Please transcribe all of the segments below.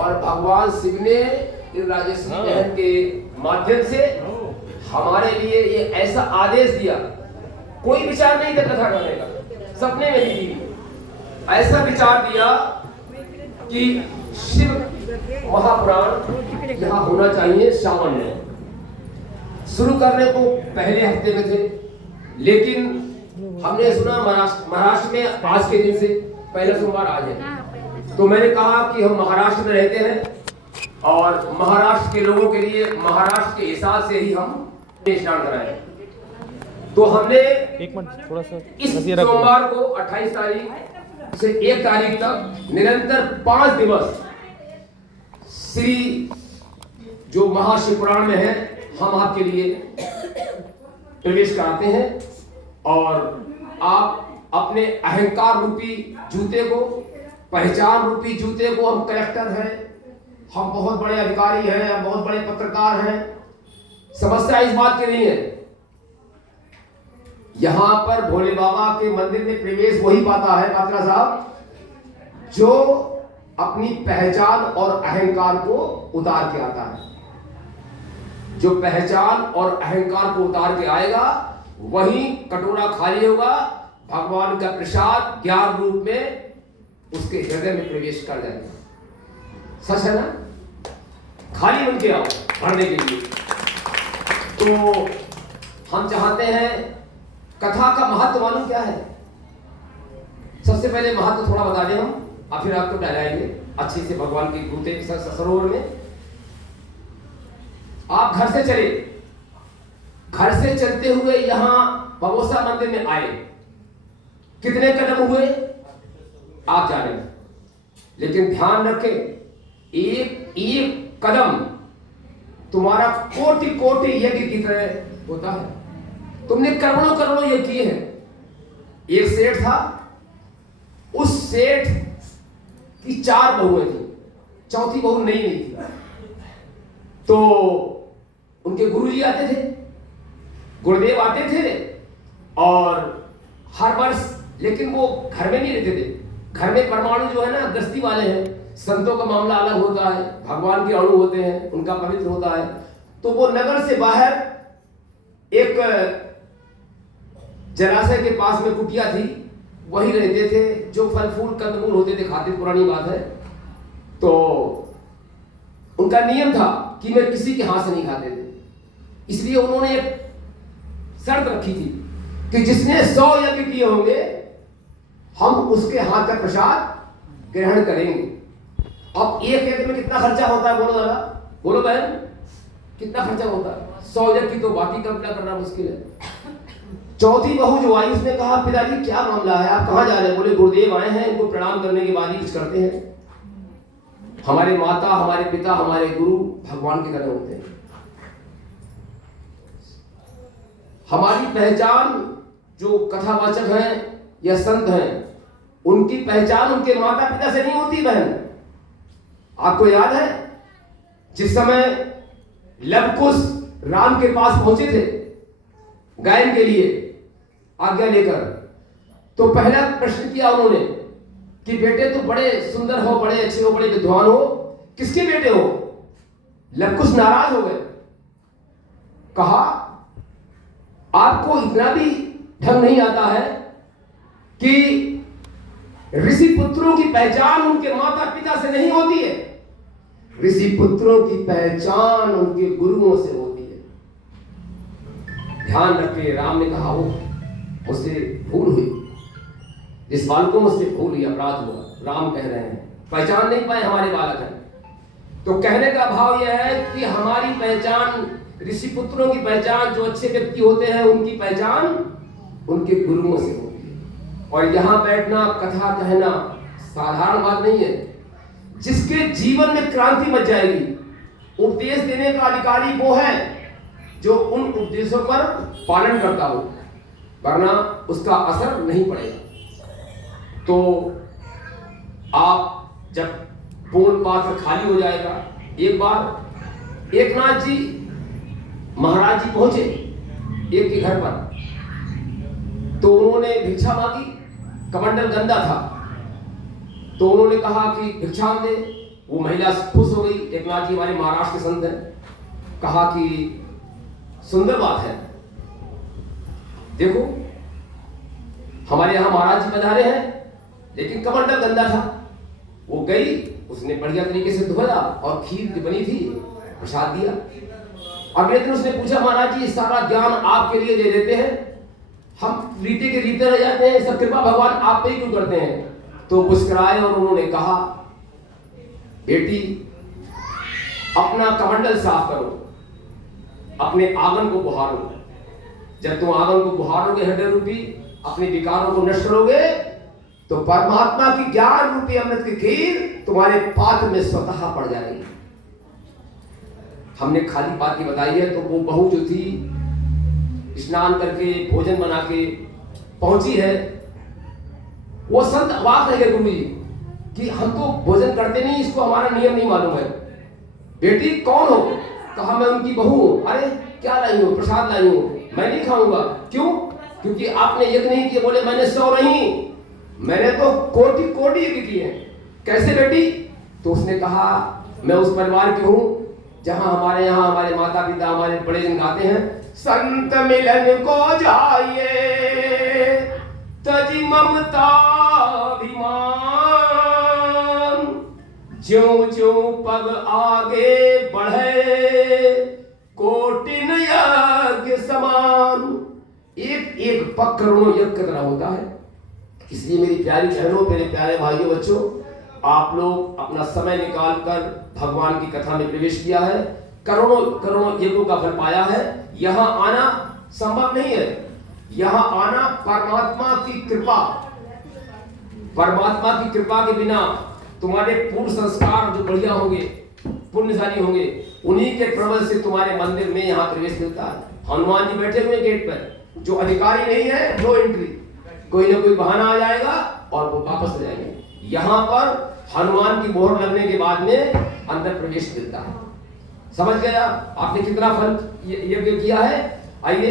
और भगवान शिव ने राजश्री बहन के माध्यम से हमारे लिए ये ऐसा आदेश दिया, कोई विचार नहीं था कथा करने का, सपने में नहीं दी, ऐसा विचार दिया कि शिव महापुराण यहाँ होना चाहिए सावन में। शुरू करने को पहले हफ्ते में थे, लेकिन हमने सुना महाराष्ट्र में आज के दिन से पहला सोमवार आज है, तो मैंने कहा कि हम महाराष्ट्र में रहते हैं और महाराष्ट्र के लोगों के लिए महाराष्ट्र के हिसाब से ही हम स्नान कराएं। तो हमने इस सोमवार को 28 तारीख से 1 तारीख तक निरंतर 5 दिवस श्री जो महाशिव पुराण में है हम आपके लिए प्रवेश कराते हैं और आप अपने अहंकार रूपी जूते को, पहचान रूपी जूते को, हम कलेक्टर हैं, हम बहुत बड़े अधिकारी हैं, हम बहुत बड़े पत्रकार हैं, समस्या इस बात की नहीं है। यहां पर भोले बाबा के मंदिर में प्रवेश वही पाता है पात्रा साहब जो अपनी पहचान और अहंकार को उतार के आता है। जो पहचान और अहंकार को उतार के आएगा वही कटोरा खाली होगा, भगवान का प्रसाद ज्ञान रूप में उसके हृदय में प्रवेश कर जाएगा। सच है ना? खाली बन के आओ भरने के लिए। तो हम चाहते हैं, कथा का महत्व मालूम क्या है? सबसे पहले महत्व थोड़ा बता दें हम, और फिर आपको टहलाएंगे अच्छे से भगवान के गुरुते सरोवर में। आप घर से चले, घर से चलते हुए यहां बबोसा मंदिर में आए, कितने कदम हुए आप जाने, लेकिन ध्यान रखें एक एक कदम तुम्हारा कोटि कोटि यज्ञ की तरह होता है। तुमने करोड़ों करोड़ों यज्ञ किए हैं। एक सेठ था, उस सेठ की 4 बहुएं थी, चौथी बहू नहीं थी। तो उनके गुरुजी आते थे, गुरुदेव आते थे और हर वर्ष, लेकिन वो घर में नहीं रहते थे। घर में परमाणु जो है ना गृहस्थी वाले हैं, संतों का मामला अलग होता है, भगवान के अणु होते हैं, उनका पवित्र होता है। तो वो नगर से बाहर एक जलाशय के पास में कुटिया थी, वही रहते थे। जो फल फूल कंदमूल होते थे खाते, पुरानी बात है। तो उनका नियम था कि मैं किसी के हाथ से नहीं खाते थे, इसलिए उन्होंने एक शर्त रखी थी कि जिसने 100 यज्ञ किए होंगे हम उसके हाथ का प्रसाद ग्रहण करेंगे। अब एक यज्ञ में कितना खर्चा होता है बोलो दादा, बोलो बहन, कितना खर्चा होता है? 100 यज्ञ की तो बाकी कल्पना करना मुश्किल है। चौथी बहू जो आई उसने कहा पिताजी क्या मामला है, आप कहाँ जा रहे हैं? बोले गुरुदेव आए हैं, इनको प्रणाम करने के बाद ही कुछ करते हैं। हमारे माता, हमारे पिता, हमारे गुरु भगवान की तरह होते हैं। हमारी पहचान जो कथावाचक हैं या संत हैं, उनकी पहचान उनके माता पिता से नहीं होती बहन। आपको याद है जिस समय लवकुश राम के पास पहुंचे थे गायन के लिए आज्ञा लेकर, तो पहला प्रश्न किया उन्होंने कि बेटे तुम बड़े सुंदर हो, बड़े अच्छे हो, बड़े विद्वान हो, किसके बेटे हो? लवकुश नाराज हो गए। कहा आपको इतना भी ढंग नहीं आता है कि ऋषि पुत्रों की पहचान उनके माता पिता से नहीं होती है, ऋषि पुत्रों की पहचान उनके गुरुओं से होती है। ध्यान रखिए, राम ने कहा वो मुझसे भूल हुई, जिस बालक को मुझसे भूल हुई, अपराध हुआ। राम कह रहे हैं पहचान नहीं पाए हमारे बालक हैं। तो कहने का भाव यह है कि हमारी पहचान, ऋषि पुत्रों की पहचान, जो अच्छे व्यक्ति होते हैं उनकी पहचान उनके गुरुओं से होती है। और यहां बैठना, कथा कहना साधारण बात नहीं है। जिसके जीवन में क्रांति मच जाएगी, उपदेश देने का अधिकारी वो है जो उन उपदेशों पर पालन करता हो, वरना उसका असर नहीं पड़ेगा। तो आप जब पूर्ण पात्र खाली हो जाएगा, एक बार एकनाथ जी महाराज जी पहुंचे एक के घर पर, तो उन्होंने भिक्षा मांगी, कमंडल गंदा था, तो उन्होंने कहा कि भिक्षा दे। वो महिला खुश हो गई। एकनाथ जी हमारे महाराष्ट्र के संत हैं, कहा कि सुंदर बात है, देखो हमारे यहाँ महाराज जी पधारे हैं, लेकिन कमंडल गंदा था। वो गई, उसने बढ़िया तरीके से धोया और खीर जो बनी थी प्रसाद दिया। अगले दिन उसने पूछा, महाराज जी सारा ज्ञान आपके लिए दे देते हैं, हम रीते के रीते रह जाते हैं, सब कृपा भगवान आप पे ही क्यों करते हैं? तो मुस्कुराए और उन्होंने कहा, बेटी अपना कमंडल साफ करो, अपने आंगन को बुहारो। जब तुम आंगन को बुहारोगे हृदय रूपी, अपने विकारों को नष्ट करोगे, तो परमात्मा की ज्ञान रूपी अमृत की खीर तुम्हारे पात्र में स्वतः पड़ जाएगी। हमने खाली बात की बताई है, तो वो बहू जो थी स्नान करके भोजन बना के पहुंची है। वो संत अवाक रह गए गुरु जी कि हम तो भोजन करते नहीं, इसको हमारा नियम नहीं मालूम है। बेटी कौन हो? कहा मैं उनकी बहू हूं। अरे क्या लाई हो? प्रसाद लाई हूं। मैं नहीं खाऊंगा। क्यों? क्योंकि आपने यज्ञ नहीं किया। बोले मैंने 100 नहीं, मैंने तो कोटि कोटि यज्ञ किए हैं। कैसे बेटी? तो उसने कहा मैं उस परिवार की हूं जहां हमारे यहाँ हमारे माता पिता हमारे बड़े जन गाते हैं, संत मिलन को जाइए तजी ममता अभिमान, ज्यों ज्यों पग आगे बढ़े कोटिन यज्ञ समान। एक एक पग करोड़ों यज्ञ की तरह होता है। इसलिए मेरी प्यारी बहनों, मेरे प्यारे भाइयों बच्चों, आप लोग अपना समय निकालकर भगवान की कथा में प्रवेश किया है, करोड़ों करोड़ों यज्ञों का फल पाया है। यहाँ आना संभव नहीं है। यहाँ आना परमात्मा की कृपा, परमात्मा की कृपा के बिना तुम्हारे पूर्ण संस्कार जो बढ़िया होंगे, पुण्यशाली होंगे, उन्हीं के प्रबल से तुम्हारे मंदिर में यहाँ प्रवेश मिलता है। हनुमान जी बैठे हुए गेट पर, जो अधिकारी नहीं है नो एंट्री, कोई ना कोई बहाना आ जाएगा और वो वापस आ जाएंगे। यहाँ पर हनुमान की मोहर लगने के बाद में अंदर प्रवेश मिलता है। समझ गया आपने कितना फल यज्ञ किया है? आइए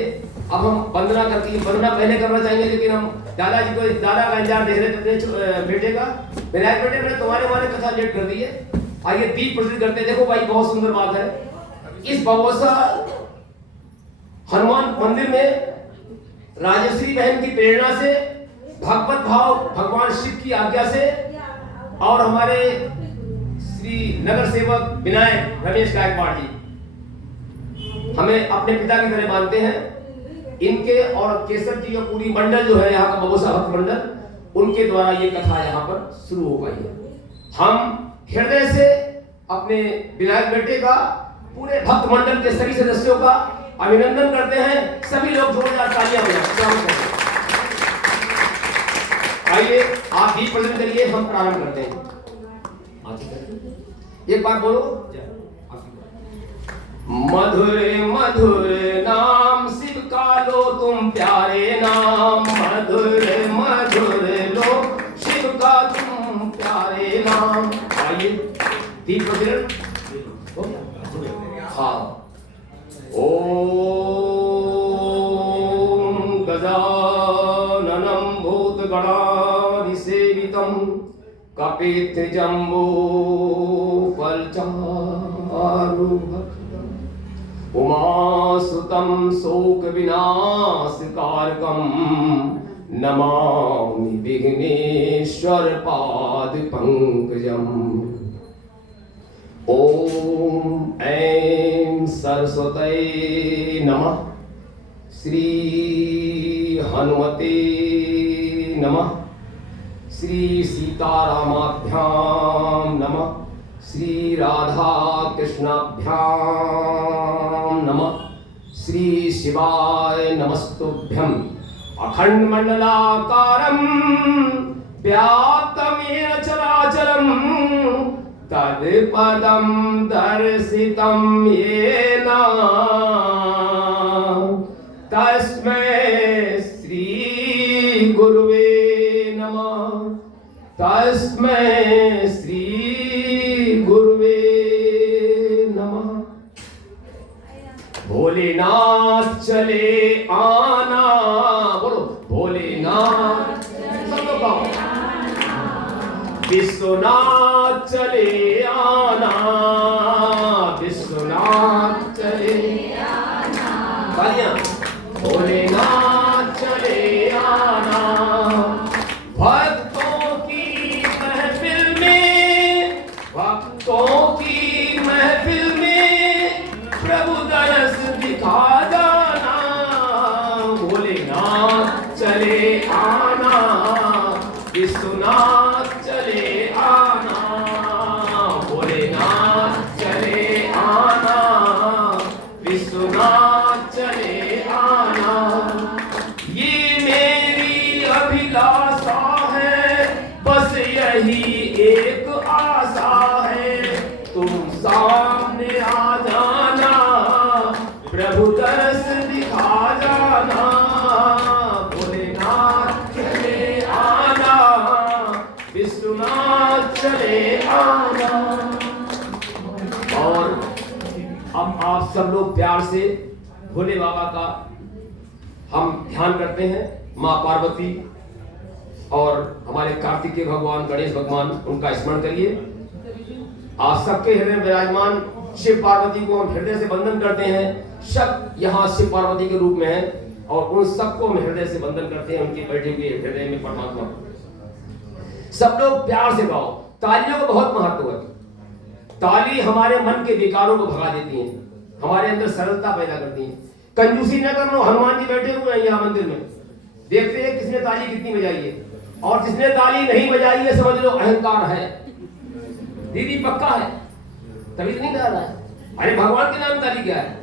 अब हम वंदना करके, वंदना पहले करना चाहिए, लेकिन हम दादाजी को, दादा का इंतजार देख रहे थे बेटे का। मेरे बेटे मैंने तुम्हारे कथा लेट कर दी है। आइए दीप प्रज्वलित करते। देखो भाई बहुत सुंदर बात है। इस बवसा हनुमान मंदिर में राजश्री बहन की प्रेरणा से, भगवत भाव भगवान शिव की आज्ञा से, और हमारे श्री नगर सेवक विनायक रमेश गायकवाड़ जी हमें अपने पिता की तरह मानते हैं। इनके और केसर जी और पूरी मंडल जो है यहाँ का बबोसा भक्त मंडल, उनके द्वारा ये कथा यहाँ पर शुरू हो गई है। हम हृदय से अपने विनायक बेटे का, पूरे भक्त मंडल के सभी सदस्यों का अभिनंदन करते हैं। सभी लोग जोरदार तालियां बजाएं। आइए आप दीप प्रज्वलित करिए, हम प्रारंभ करते हैं। एक बार बोलो, मधुर मधुर नाम शिव का लो तुम प्यारे नाम, मधुर मधुर लो शिव का तुम प्यारे नाम। आइए दीप प्रज्वलित। हाँ, ओम गजाननं भूतगणाधिसेवितं कपित्थजम्बो फलचारुभक्षितम् उमासुतं शोकविनाशकारकं नमामि विघ्नेश्वर पादपङ्कजम्। ओम ऐं सरस्वती नमः, श्री हनुमते नमः, श्री सीतारामाभ्यां नमः, श्री राधा कृष्णाभ्यां नमः, श्री शिवाय नमस्तुभ्यं। अखंड मंडलाकारं व्याप्तं येन चराचरं तत्पदं दर्शितं येन तस्मै श्री गुरुवे नमः, तस्मै श्री गुरुवे नमः। भोलेनाथ चले आना, बोलो भोलेनाथ, सब लोग गाओ। विश्वनाथ चले आना, विश्वनाथ चले आना। तालियां। भोलेनाथ चले आना, भक्तों की महफिल में, भक्तों की महफिल में प्रभु दरस दिखा जाना। भोलेनाथ चले आना, विश्वनाथ चले आना, भोलेनाथ चले आना, विश्वनाथ चले आना। ये मेरी अभिलाषा है, बस यही एक आशा है, तुम सामने आ जाना, प्रभु दरस दिखा जाना। भोलेनाथ चले आना, विश्वनाथ चले आना। और अब आप सब लोग प्यार से भोले बाबा का हम ध्यान करते हैं। माँ पार्वती और हमारे कार्तिकेय भगवान, गणेश भगवान, उनका स्मरण करिए। आप सबके हृदय में विराजमान शिव पार्वती को हम हृदय से वंदन करते हैं। सब यहाँ शिव पार्वती के रूप में हैं और उन सबको हम हृदय से वंदन करते हैं, उनके बैठे हुए हृदय में परमात्मा। सब लोग प्यार से गाओ। तालियों का बहुत महत्व है। ताली हमारे मन के विकारों को भगा देती है, हमारे अंदर सरलता पैदा करती है। कंजूसी न करना। हनुमान जी बैठे हुए हैं यहाँ मंदिर में, देखते हैं किसने ताली कितनी बजाई है, और जिसने ताली नहीं बजाई है समझ लो अहंकार है। दीदी पक्का है, तभी तो नहीं गा रहा है। अरे भगवान के नाम ताली क्या है?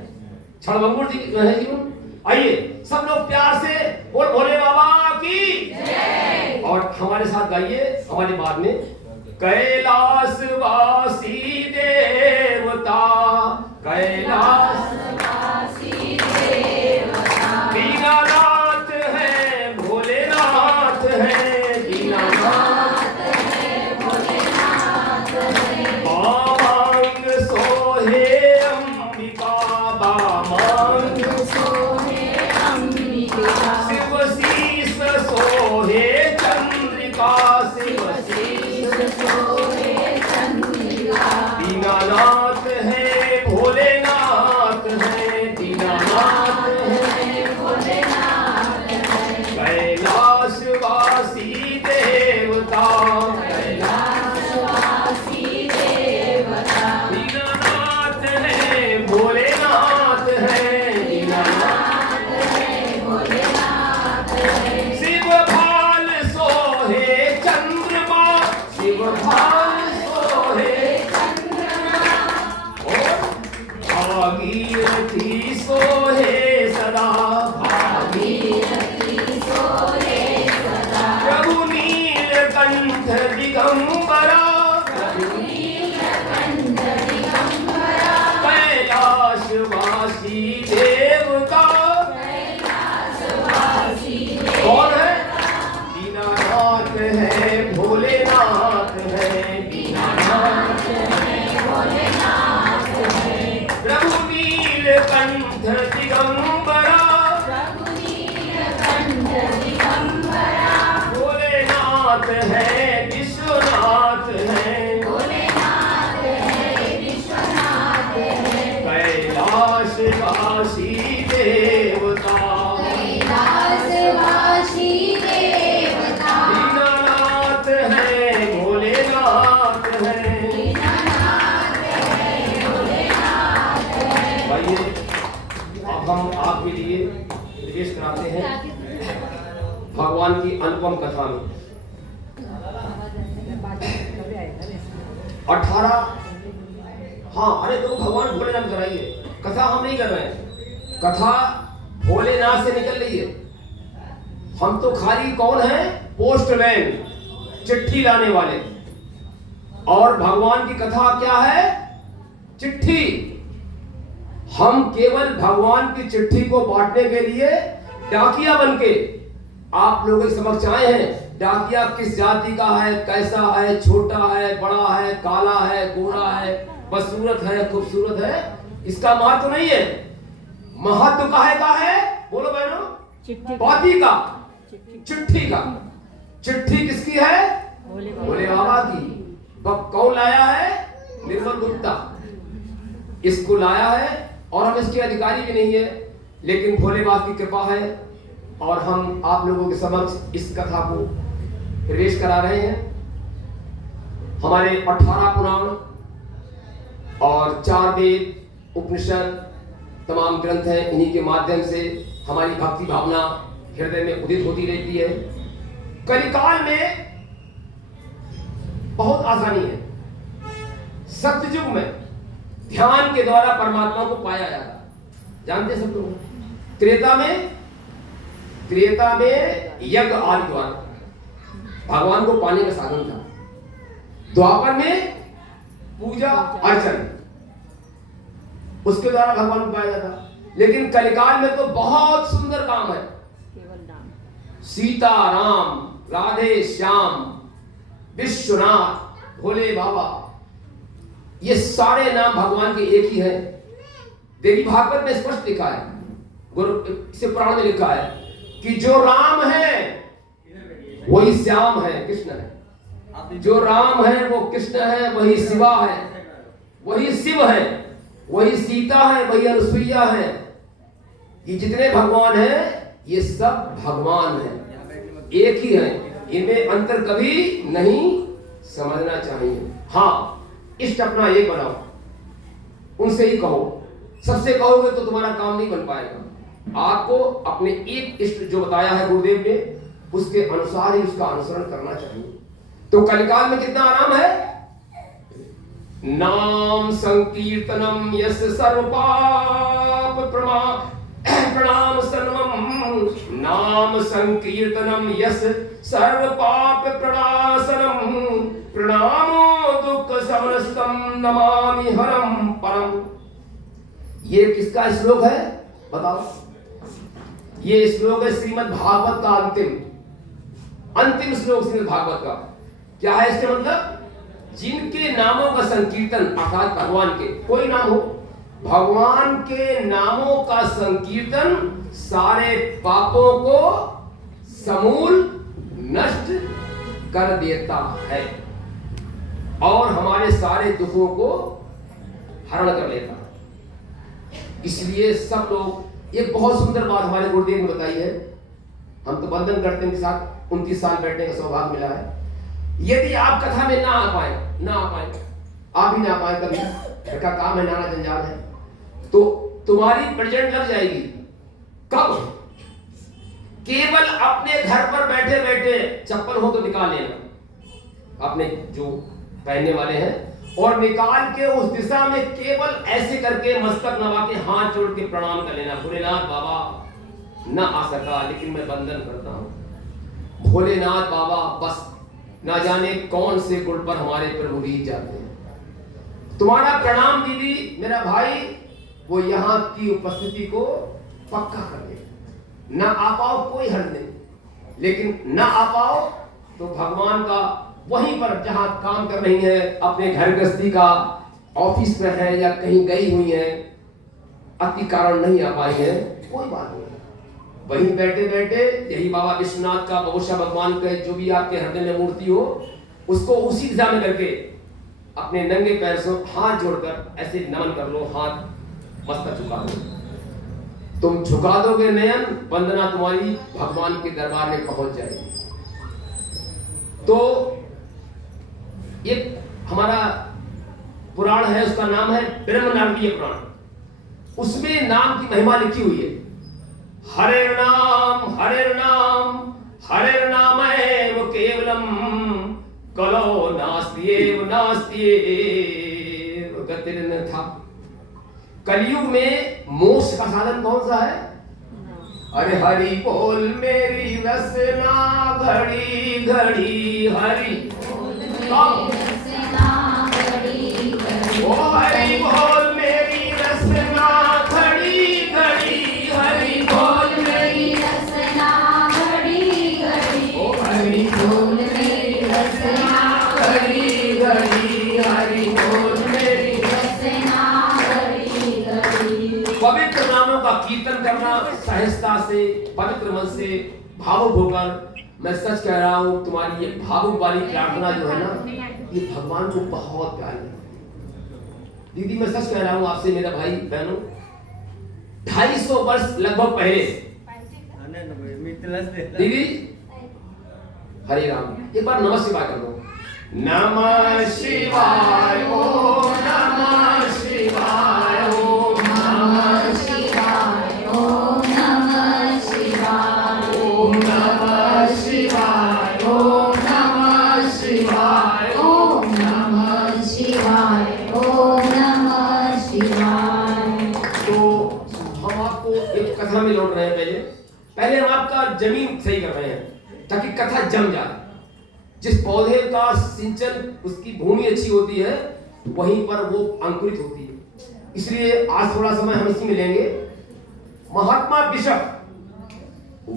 क्षणभंगुर जी है जीवन। आइए सब लोग प्यार से बोल भोले बाबा की जय। और हमारे साथ गाइए हमारे बाद में। कैलाश वासी देवता, कैलाश वासी देवता, दीनानाथ है भोलेनाथ है, दीनानाथ है भोलेनाथ है। बामांग सोहे अंबिका, बामांग सोहे अंबिका, शिव शीस सोहे चंद्रिका, शिव शीस सोहे चंद्रिका। दीनानाथ है भोलेनाथ है, दीनानाथ है भोलेनाथ है। कैलाश वासी देवता, कैलाश वासी देवता, दीनानाथ है भोलेनाथ है, दीनानाथ है भोलेनाथ है। शिव भाल सोहे चंद्रमा, शिव भाल सोहे चंद्रमा, भागीरथी सोहे सदा, भागीरथी सोहे सदा। प्रभु नीलकंठ दिगंबरा, प्रभु नीलकंठ दिगंबरा। कैलाश वासी देवता, कैलाश वासी देवता। कौन है? दीनानाथ है भोलेनाथ है, दीनानाथ है भोलेनाथ है। प्रभु नीलकंठ दिगंबरा, प्रभु नीलकंठ दिगंबरा। भोलेनाथ है विश्वनाथ है, भोलेनाथ है विश्वनाथ है। कैलाश वासी देवता, कैलाश वासी देवता। दीनानाथ है भोलेनाथ है, दीनानाथ है भोलेनाथ है। भाइयों अब हम आपके लिए प्रवेश कराते हैं भगवान की अनुपम कथा में। 18 हाँ, अरे तो भगवान भोलेनाथ कराइए। कथा हम नहीं कर रहे हैं, कथा भोलेनाथ से निकल रही है। हम तो खाली कौन है? पोस्टमैन, चिट्ठी लाने वाले। और भगवान की कथा क्या है? चिट्ठी। हम केवल भगवान की चिट्ठी को बांटने के लिए डाकिया बनके आप लोगों के समक्ष आए हैं। डाकिया किस जाति का है, कैसा है, छोटा है, बड़ा है, काला है, गोरा है, बदसूरत है, खूबसूरत है, इसका महत्व नहीं है। महत्व काहे का है? बोलो बहनों। बाती का, चिट्ठी का। चिट्ठी किसकी है? भोले बाबा की। कौन लाया है? इसको लाया है और हम इसके अधिकारी भी नहीं है, लेकिन भोले बाबा की कृपा है और हम आप लोगों के समक्ष इस कथा को प्रवेश करा रहे हैं। हमारे 18 पुराण और 4 वेद उपनिषद तमाम ग्रंथ हैं, इन्हीं के माध्यम से हमारी भक्ति भावना हृदय में उदित होती रहती है। कलिकाल में बहुत आसानी है, सत्ययुग में ध्यान के द्वारा परमात्मा को पाया जाता, जानते सब लोग। त्रेता में यज्ञ आदि द्वारा भगवान को पाने का साधन था। द्वापर में पूजा अर्चन, उसके द्वारा भगवान को पाया जाता। लेकिन कलिकाल में तो बहुत सुंदर काम है, सीता राम, राधे श्याम, विश्वनाथ, भोले बाबा, ये सारे नाम भगवान के एक ही है। देवी भागवत में स्पष्ट लिखा है, गुरु इसे पुराण में लिखा है कि जो राम है वही श्याम है, कृष्ण है। जो राम है वो कृष्ण है, वही शिवा है, वही शिव है, वही सीता है, वही अनुसुईया है। ये जितने भगवान हैं ये सब भगवान हैं, एक ही हैं, इनमें अंतर कभी नहीं समझना चाहिए। हाँ, इष्ट अपना एक बनाओ, उनसे ही कहो। सबसे कहोगे तो तुम्हारा काम नहीं बन पाएगा। आपको अपने एक इष्ट जो बताया है गुरुदेव ने, उसके अनुसार ही उसका अनुसरण करना चाहिए। तो कलिकाल में कितना आराम है? नाम संकीर्तनम यस सर्व पाप प्रणाम सर्वम, नाम संकीर्तनम यस सर्व पाप प्रणासनम, प्रणामो दुख समस्तम नमामि हरम परम। ये किसका श्लोक है बताओ? ये श्लोक है श्रीमद् भागवत का अंतिम श्लोक श्रीमद् भागवत का। क्या है इसके मतलब? जिनके नामों का संकीर्तन, अर्थात भगवान के कोई नाम हो, भगवान के नामों का संकीर्तन सारे पापों को समूल नष्ट कर देता है और हमारे सारे दुखों को हरण कर लेता है। इसलिए सब लोग, एक बहुत सुंदर बात हमारे गुरुदेव ने बताई है, हम तो बंधन करते हैं, उनके साथ 29 साल बैठने का सौभाग्य मिला है। यदि आप कथा में ना आ पाए, आप भी ना आ पाए, कभी घर का काम है, नाना जंजाल है, तो तुम्हारी प्रेजेंट लग जाएगी। कब? केवल अपने घर पर बैठे बैठे चप्पल हो तो निकाल लेना, अपने जो पहनने वाले हैं, और निकाल के उस दिशा में केवल ऐसे करके मस्तक नवा के हाथ जोड़ के प्रणाम कर लेना। भोलेनाथ बाबा ना आ सका लेकिन मैं वंदन करता हूं। भोलेनाथ बाबा बस ना जाने कौन से गुण पर हमारे प्रभु रीझ जाते हैं। तुम्हारा प्रणाम दीदी, मेरा भाई, वो यहाँ की उपस्थिति को पक्का कर दे। ना आ पाओ कोई हर्ज नहीं, लेकिन ना आ पाओ तो भगवान का वहीं पर जहां काम कर रही है, अपने घर गृहस्थी का, ऑफिस में है या कहीं गई हुई है, अति कारण नहीं आ पाई है, कोई बात नहीं, वहीं बैठे बैठे यही बाबा विश्वनाथ का, बहुशा भगवान का जो भी आपके हृदय में मूर्ति हो, उसको उसी दिशा में करके अपने नंगे पैर से हाथ जोड़कर ऐसे नमन कर लो, हाथ मस्तक झुका दो। तुम झुका दोगे नयन, वंदना तुम्हारी भगवान के दरबार में पहुंच जाएगी। तो एक हमारा पुराण है, उसका नाम है ब्रह्मनारायणीय पुराण। उसमें नाम की महिमा लिखी हुई है। हरे नाम नामैव केवलम, कलो नास्त्येव गतिर्न्यथा। कलयुग में मोक्ष का साधन कौन सा है? अरे हरि बोल मेरी रसना घड़ी घड़ी, हरि बोल ओ हरि बोल मेरी रसना घड़ी घड़ी, हरि बोल मेरी रसना घड़ी घड़ी, ओ हरि बोल मेरी रसना घड़ी घड़ी, हरि बोल मेरी रसना घड़ी घड़ी। पवित्र नामों का कीर्तन करना सहजता से, पवित्र मन से, भावुक होकर, मैं सच कह रहा हूं, तुम्हारी ये भावुक वाली प्रार्थना जो है ना, ये भगवान को बहुत प्यारी है। दीदी मैं सच कह रहा हूं आपसे मेरा भाई बहनों, 250 वर्ष लगभग पहले दीदी हरे राम एक बार नमः शिवाय कर दो। नमः शिवाय ओम नमः शिवाय ओम नमः शिवाय ओम नमः शिवाय ओम नमः शिवाय ओम नमः शिवाय ओम नमः शिवाय ओम नमः शिवाय। तो हम आपको एक कथा में लौट रहे हैं। पहले हम आपका जमीन सही कर रहे हैं ताकि कथा जम जाए। जिस पौधे का सिंचन उसकी भूमि अच्छी होती है वहीं पर वो अंकुरित होती है। इसलिए आज थोड़ा समय हम इसी में लेंगे। महात्मा बिशप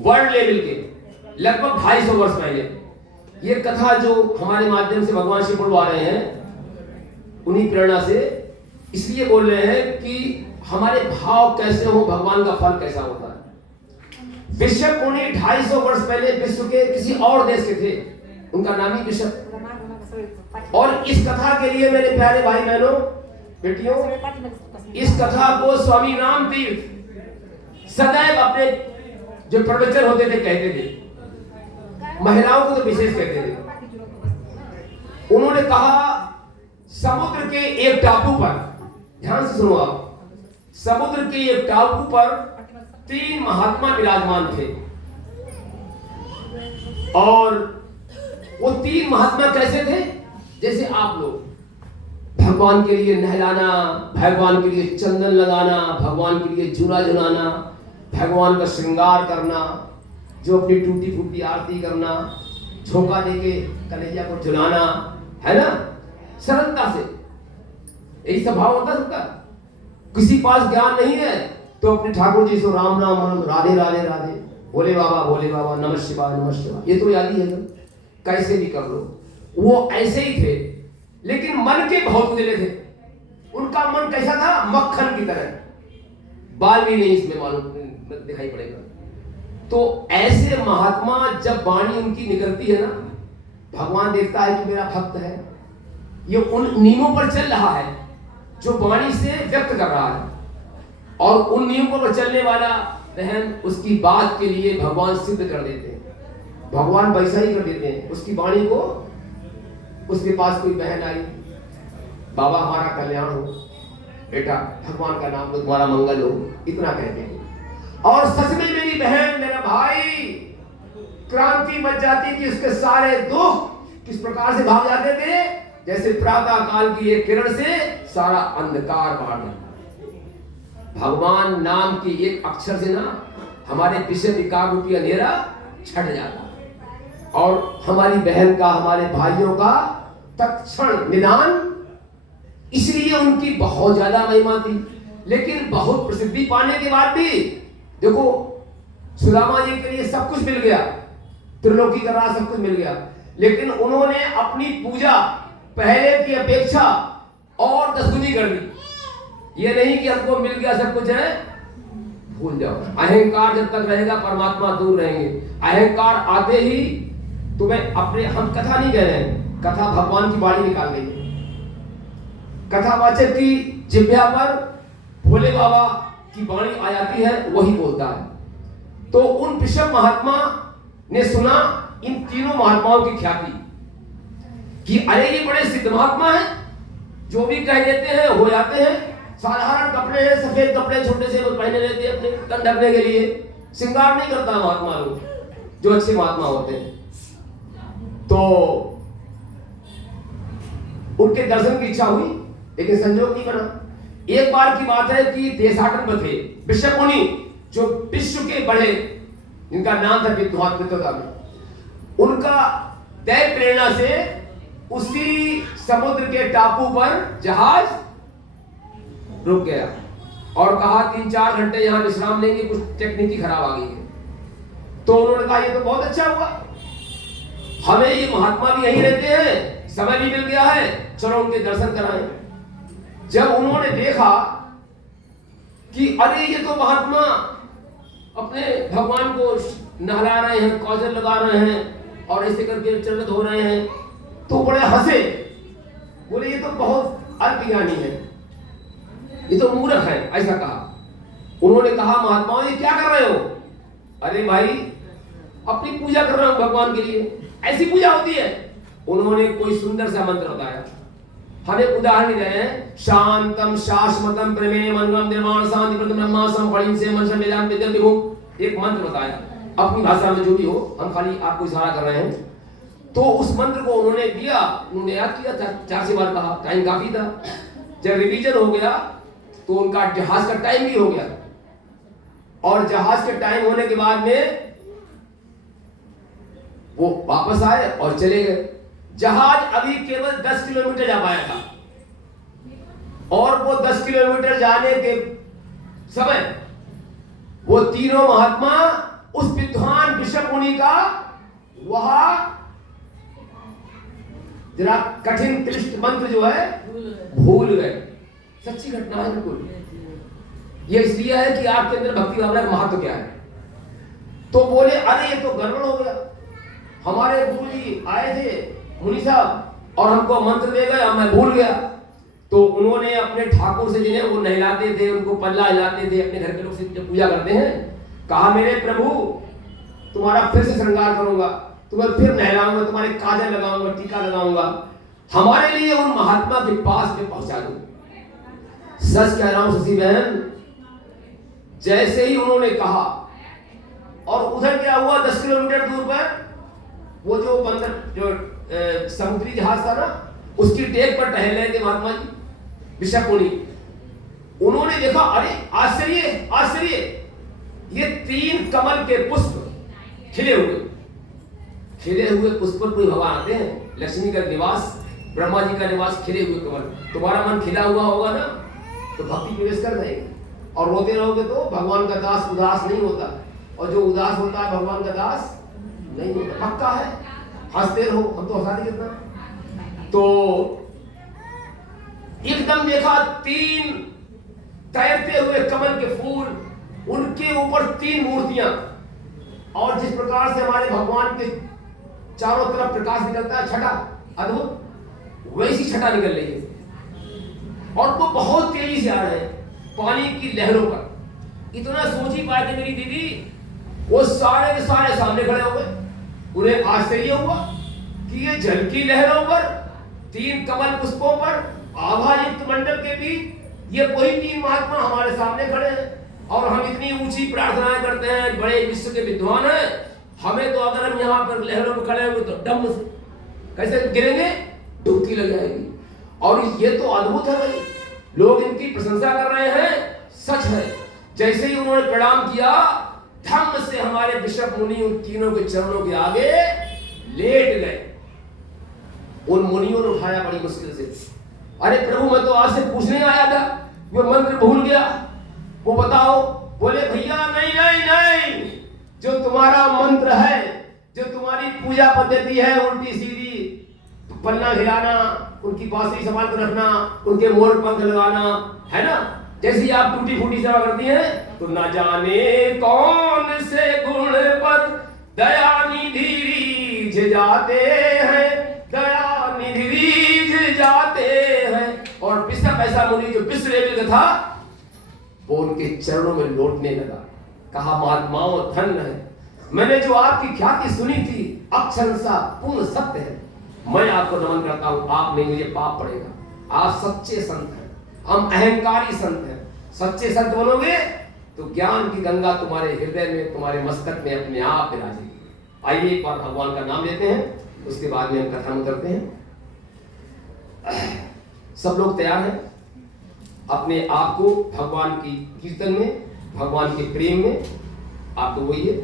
वर्ल्ड लेवल के लगभग 250 वर्ष पहले ये कथा जो हमारे माध्यम से भगवान शिव बोलवा रहे हैं उन्हीं प्रेरणा से इसलिए बोल रहे हैं कि हमारे भाव कैसे हो, भगवान का फल कैसा होता है। बिशप मुनि 250 वर्ष पहले विश्व के किसी और देश के थे, उनका नाम ही बिशप। और इस कथा के लिए मेरे प्यारे भाई बहनों बेटियों, इस कथा को स्वामी राम तीर्थ सदैव अपने जो प्रवचन होते थे कहते थे, महिलाओं को तो विशेष कहते थे। उन्होंने कहा समुद्र के एक टापू पर, ध्यान से सुनो आप, समुद्र के एक टापू पर 3 महात्मा विराजमान थे। और वो 3 महात्मा कैसे थे? जैसे आप लोग भगवान के लिए नहलाना, भगवान के लिए चंदन लगाना, भगवान के लिए झूला झुलाना, भगवान का श्रृंगार करना, जो अपनी टूटी फूटी आरती करना, झोंका देके कन्हैया को झुलाना, है ना, सरलता से। यही स्वभाव होता सबका। किसी पास ज्ञान नहीं है तो अपने ठाकुर जी से राम राम राम, राधे राधे राधे, भोले बाबा, नमः शिवाय नमः शिवाय, ये तो याद ही है, कैसे भी कर लो। वो ऐसे ही थे लेकिन मन के बहुत उजले थे। उनका मन कैसा था? मक्खन की तरह, बाल भी नहीं इसमें मालूम दिखाई पड़ेगा। तो ऐसे महात्मा जब वाणी उनकी निकलती है ना, भगवान देखता है कि मेरा भक्त है, ये उन नियमों पर चल रहा है जो वाणी से व्यक्त कर रहा है, और उन नियमों पर चलने वाला बहन उसकी बात के लिए भगवान सिद्ध कर देते हैं, भगवान वैसा ही कर देते हैं। उसकी वाणी को, उसके पास कोई बहन आई, बाबा हमारा कल्याण हो, बेटा भगवान का नाम लो, तुम्हारा मंगल हो, इतना कहते हैं। और सच में मेरी बहन, मेरा भाई, क्रांति मच जाती थी, उसके सारे दुख किस प्रकार से भाग जाते थे, जैसे प्रातः काल की एक किरण से सारा अंधकार बाहर निकलता। भगवान नाम की एक अक्षर से ना हमारे विषय विकार रूपी अंधेरा छट जाता, और हमारी बहन का, हमारे भाइयों का तत्क्षण निदान। इसलिए उनकी बहुत ज्यादा महिमा थी। लेकिन बहुत प्रसिद्धि पाने के बाद भी देखो, सुदामा जी के लिए सब कुछ मिल गया, त्रिलोकी का राज सब कुछ मिल गया, लेकिन उन्होंने अपनी पूजा पहले की अपेक्षा और 10 गुनी कर दी। ये नहीं कि हमको मिल गया सब कुछ है, भूल जाओ। अहंकार जब तक रहेगा परमात्मा दूर रहेंगे। अहंकार आते ही तुम्हें अपने, हम कथा नहीं कह रहे हैं, कथा भगवान की वाणी निकाल गई। कथावाचक की जिह्वा पर भोले बाबा की वाणी आ जाती है, वही बोलता है। तो उन बिशप महात्मा ने सुना इन तीनों महात्माओं की ख्याति कि अरे ये बड़े सिद्ध महात्मा हैं, जो भी कह देते हैं हो जाते हैं। साधारण कपड़े हैं, सफेद कपड़े छोटे से वो पहने रहते हैं अपने तन ढकने के लिए, श्रृंगार नहीं करता महात्मा लोग, जो अच्छे महात्मा होते हैं। तो उनके दर्शन की इच्छा हुई, लेकिन संयोग नहीं बना। एक बार की बात है कि देशाटन में थे बिशप मुनि, जो विश्व के बड़े, जिनका नाम था विद्वता में, उनका दैव प्रेरणा से उसी समुद्र के टापू पर जहाज रुक गया और कहा 3-4 घंटे यहां विश्राम लेंगे, कुछ टेक्निकी खराब आ गई है। तो उन्होंने कहा ये तो बहुत अच्छा हुआ, हमें ये महात्मा भी यहीं रहते हैं, समय भी मिल गया है, चलो उनके दर्शन कराएं। जब उन्होंने देखा कि अरे ये तो महात्मा अपने भगवान को नहला रहे हैं, काजल लगा रहे हैं और ऐसे करके चरण धो रहे हैं, तो बड़े हंसे, बोले ये तो बहुत अल्पज्ञानी है, ये तो मूर्ख है, ऐसा कहा। उन्होंने कहा महात्माओं ये क्या कर रहे हो? अरे भाई अपनी पूजा कर रहा हूं भगवान के लिए, ऐसी पूजा होती है। उन्होंने कोई सुंदर सा मंत्र बताया, हमें उदाहरण दे रहे हैं, शांतम शाश्वतम प्रेमे मनगम निर्माण शांति प्रदम ब्रह्मा संपणिन से मनसम वेदांत विद्यम देखो, एक मंत्र बताया अपनी भाषा में जो भी हो, हम खाली आपको इशारा कर रहे हैं। तो उस मंत्र को उन्होंने दिया, उन्होंने याद किया था, 4 बार कहा, टाइम काफी था। जब रिवीजन हो गया तो उनका जहाज का टाइम भी हो गया, और जहाज के टाइम होने के बाद में वो वापस आए और चले गए। जहाज अभी केवल 10 किलोमीटर जा पाया था, और वो 10 किलोमीटर जाने के समय वो तीनों महात्मा उस विद्वान ऋषभ मुनि का वह जरा कठिन क्लिष्ट मंत्र जो है भूल गए। सच्ची घटना है बिल्कुल। ये इसलिए है कि आपके अंदर भक्ति भावना का महत्व क्या है। तो बोले अरे ये तो गड़बड़ हो गया, हमारे गुरु जी आए थे मुनि साहब और हमको मंत्र दे गए, मैं भूल गया। तो उन्होंने अपने ठाकुर से जिन्हें वो नहलाते थे, उनको पल्ला हिलाते थे, अपने घर के लोग से जब पूजा करते हैं, कहा मेरे प्रभु तुम्हारा फिर से श्रृंगार करूंगा, तुम्हें फिर नहलाऊंगा, तुम्हारे काजल लगाऊंगा, टीका लगाऊंगा, हमारे लिए उन महात्मा के पास में पहुंचा दो। सच कह रहा हूं शशि बहन, जैसे ही उन्होंने कहा, और उधर क्या हुआ 10 किलोमीटर दूर पर वो जो बंदर जो समुद्री जहाज था ना, उसकी डेक पर टहल रहे थे महात्मा जी ऋषभ मुनि। उन्होंने देखा अरे आश्चर्य आश्चर्य, ये 3 कमल के पुष्प खिले हुए पुष्प पर कोई भगवान आते हैं, लक्ष्मी का निवास, ब्रह्मा जी का निवास, खिले हुए कमल। तुम्हारा मन खिला हुआ होगा ना तो भक्ति प्रवेश कर जाएगी, और रोते रहोगे तो भगवान का दास उदास नहीं होता, और जो उदास होता है भगवान का दास नहीं होता, पक्का है। हंसते रहो, हम तो हंसा नहीं कितना। तो एकदम देखा 3 तैरते हुए कमल के फूल, उनके ऊपर 3 मूर्तियां, और जिस प्रकार से हमारे भगवान के चारों तरफ प्रकाश निकलता है, छटा अद्भुत, वैसी छटा निकल रही है, और वो बहुत तेजी से आ रहे हैं पानी की लहरों पर। इतना सोच ही पाए थे मेरी दीदी, वो सारे के सारे सामने खड़े हो गए। उन्हें आश्चर्य हुआ कि ये जल की लहरों पर, 3 कमल पुष्पों पर, आभायुक्त मंडल के बीच ये वही 3 महात्मा हमारे सामने खड़े हैं, और हम इतनी ऊंची प्रार्थनाएं करते हैं, बड़े विश्व के विद्वान हैं, हमें तो अगर हम यहाँ पर लहरों में खड़े होंगे तो डम से कैसे गिरेंगे, डुबकी लग जाएगी। और ये तो अद्भुत है भाई, लोग इनकी प्रशंसा कर रहे हैं, सच है। जैसे ही उन्होंने प्रणाम किया, धम्म से हमारे ऋषभ मुनि उन तीनों के चरणों के आगे लेट गए। उन मुनियों ने उठाया बड़ी मुश्किल से, अरे प्रभु मैं तो आज से पूछने आया था, वो मंत्र भूल गया, वो बताओ। बोले भैया नहीं नहीं नहीं, जो तुम्हारा मंत्र है, जो तुम्हारी पूजा पद्धति है, उल्टी सीधी पन्ना हिलाना, उनकी बांसुरी संभाल कर रखना, उनके मोर पंख लगाना, है ना, जैसे आप टूटी फूटी सेवा करती हैं, तो ना जाने कौन से गुण पर दया निधि रीझ जाते हैं, दया निधि रीझ जाते हैं। और बिशप ऐसा मुनि जो विश्व लेवल का था, वो उनके चरणों में लौटने लगा, कहा महात्माओं धन्य है, मैंने जो आपकी ख्याति सुनी थी अक्षरशः पूर्ण सत्य है, मैं आपको नमन करता हूं, आप नहीं मुझे पाप पड़ेगा, आप सच्चे संत हैं, हम अहंकारी संत हैं। सच्चे संत बनोगे तो ज्ञान की गंगा तुम्हारे हृदय में, तुम्हारे मस्तक में अपने आप विराजेगी। आइए एक बार भगवान का नाम लेते हैं, उसके बाद में हम कथा में उतरते हैं। सब लोग तैयार हैं अपने आप को भगवान की कीर्तन में, भगवान के प्रेम में आप तो वही है।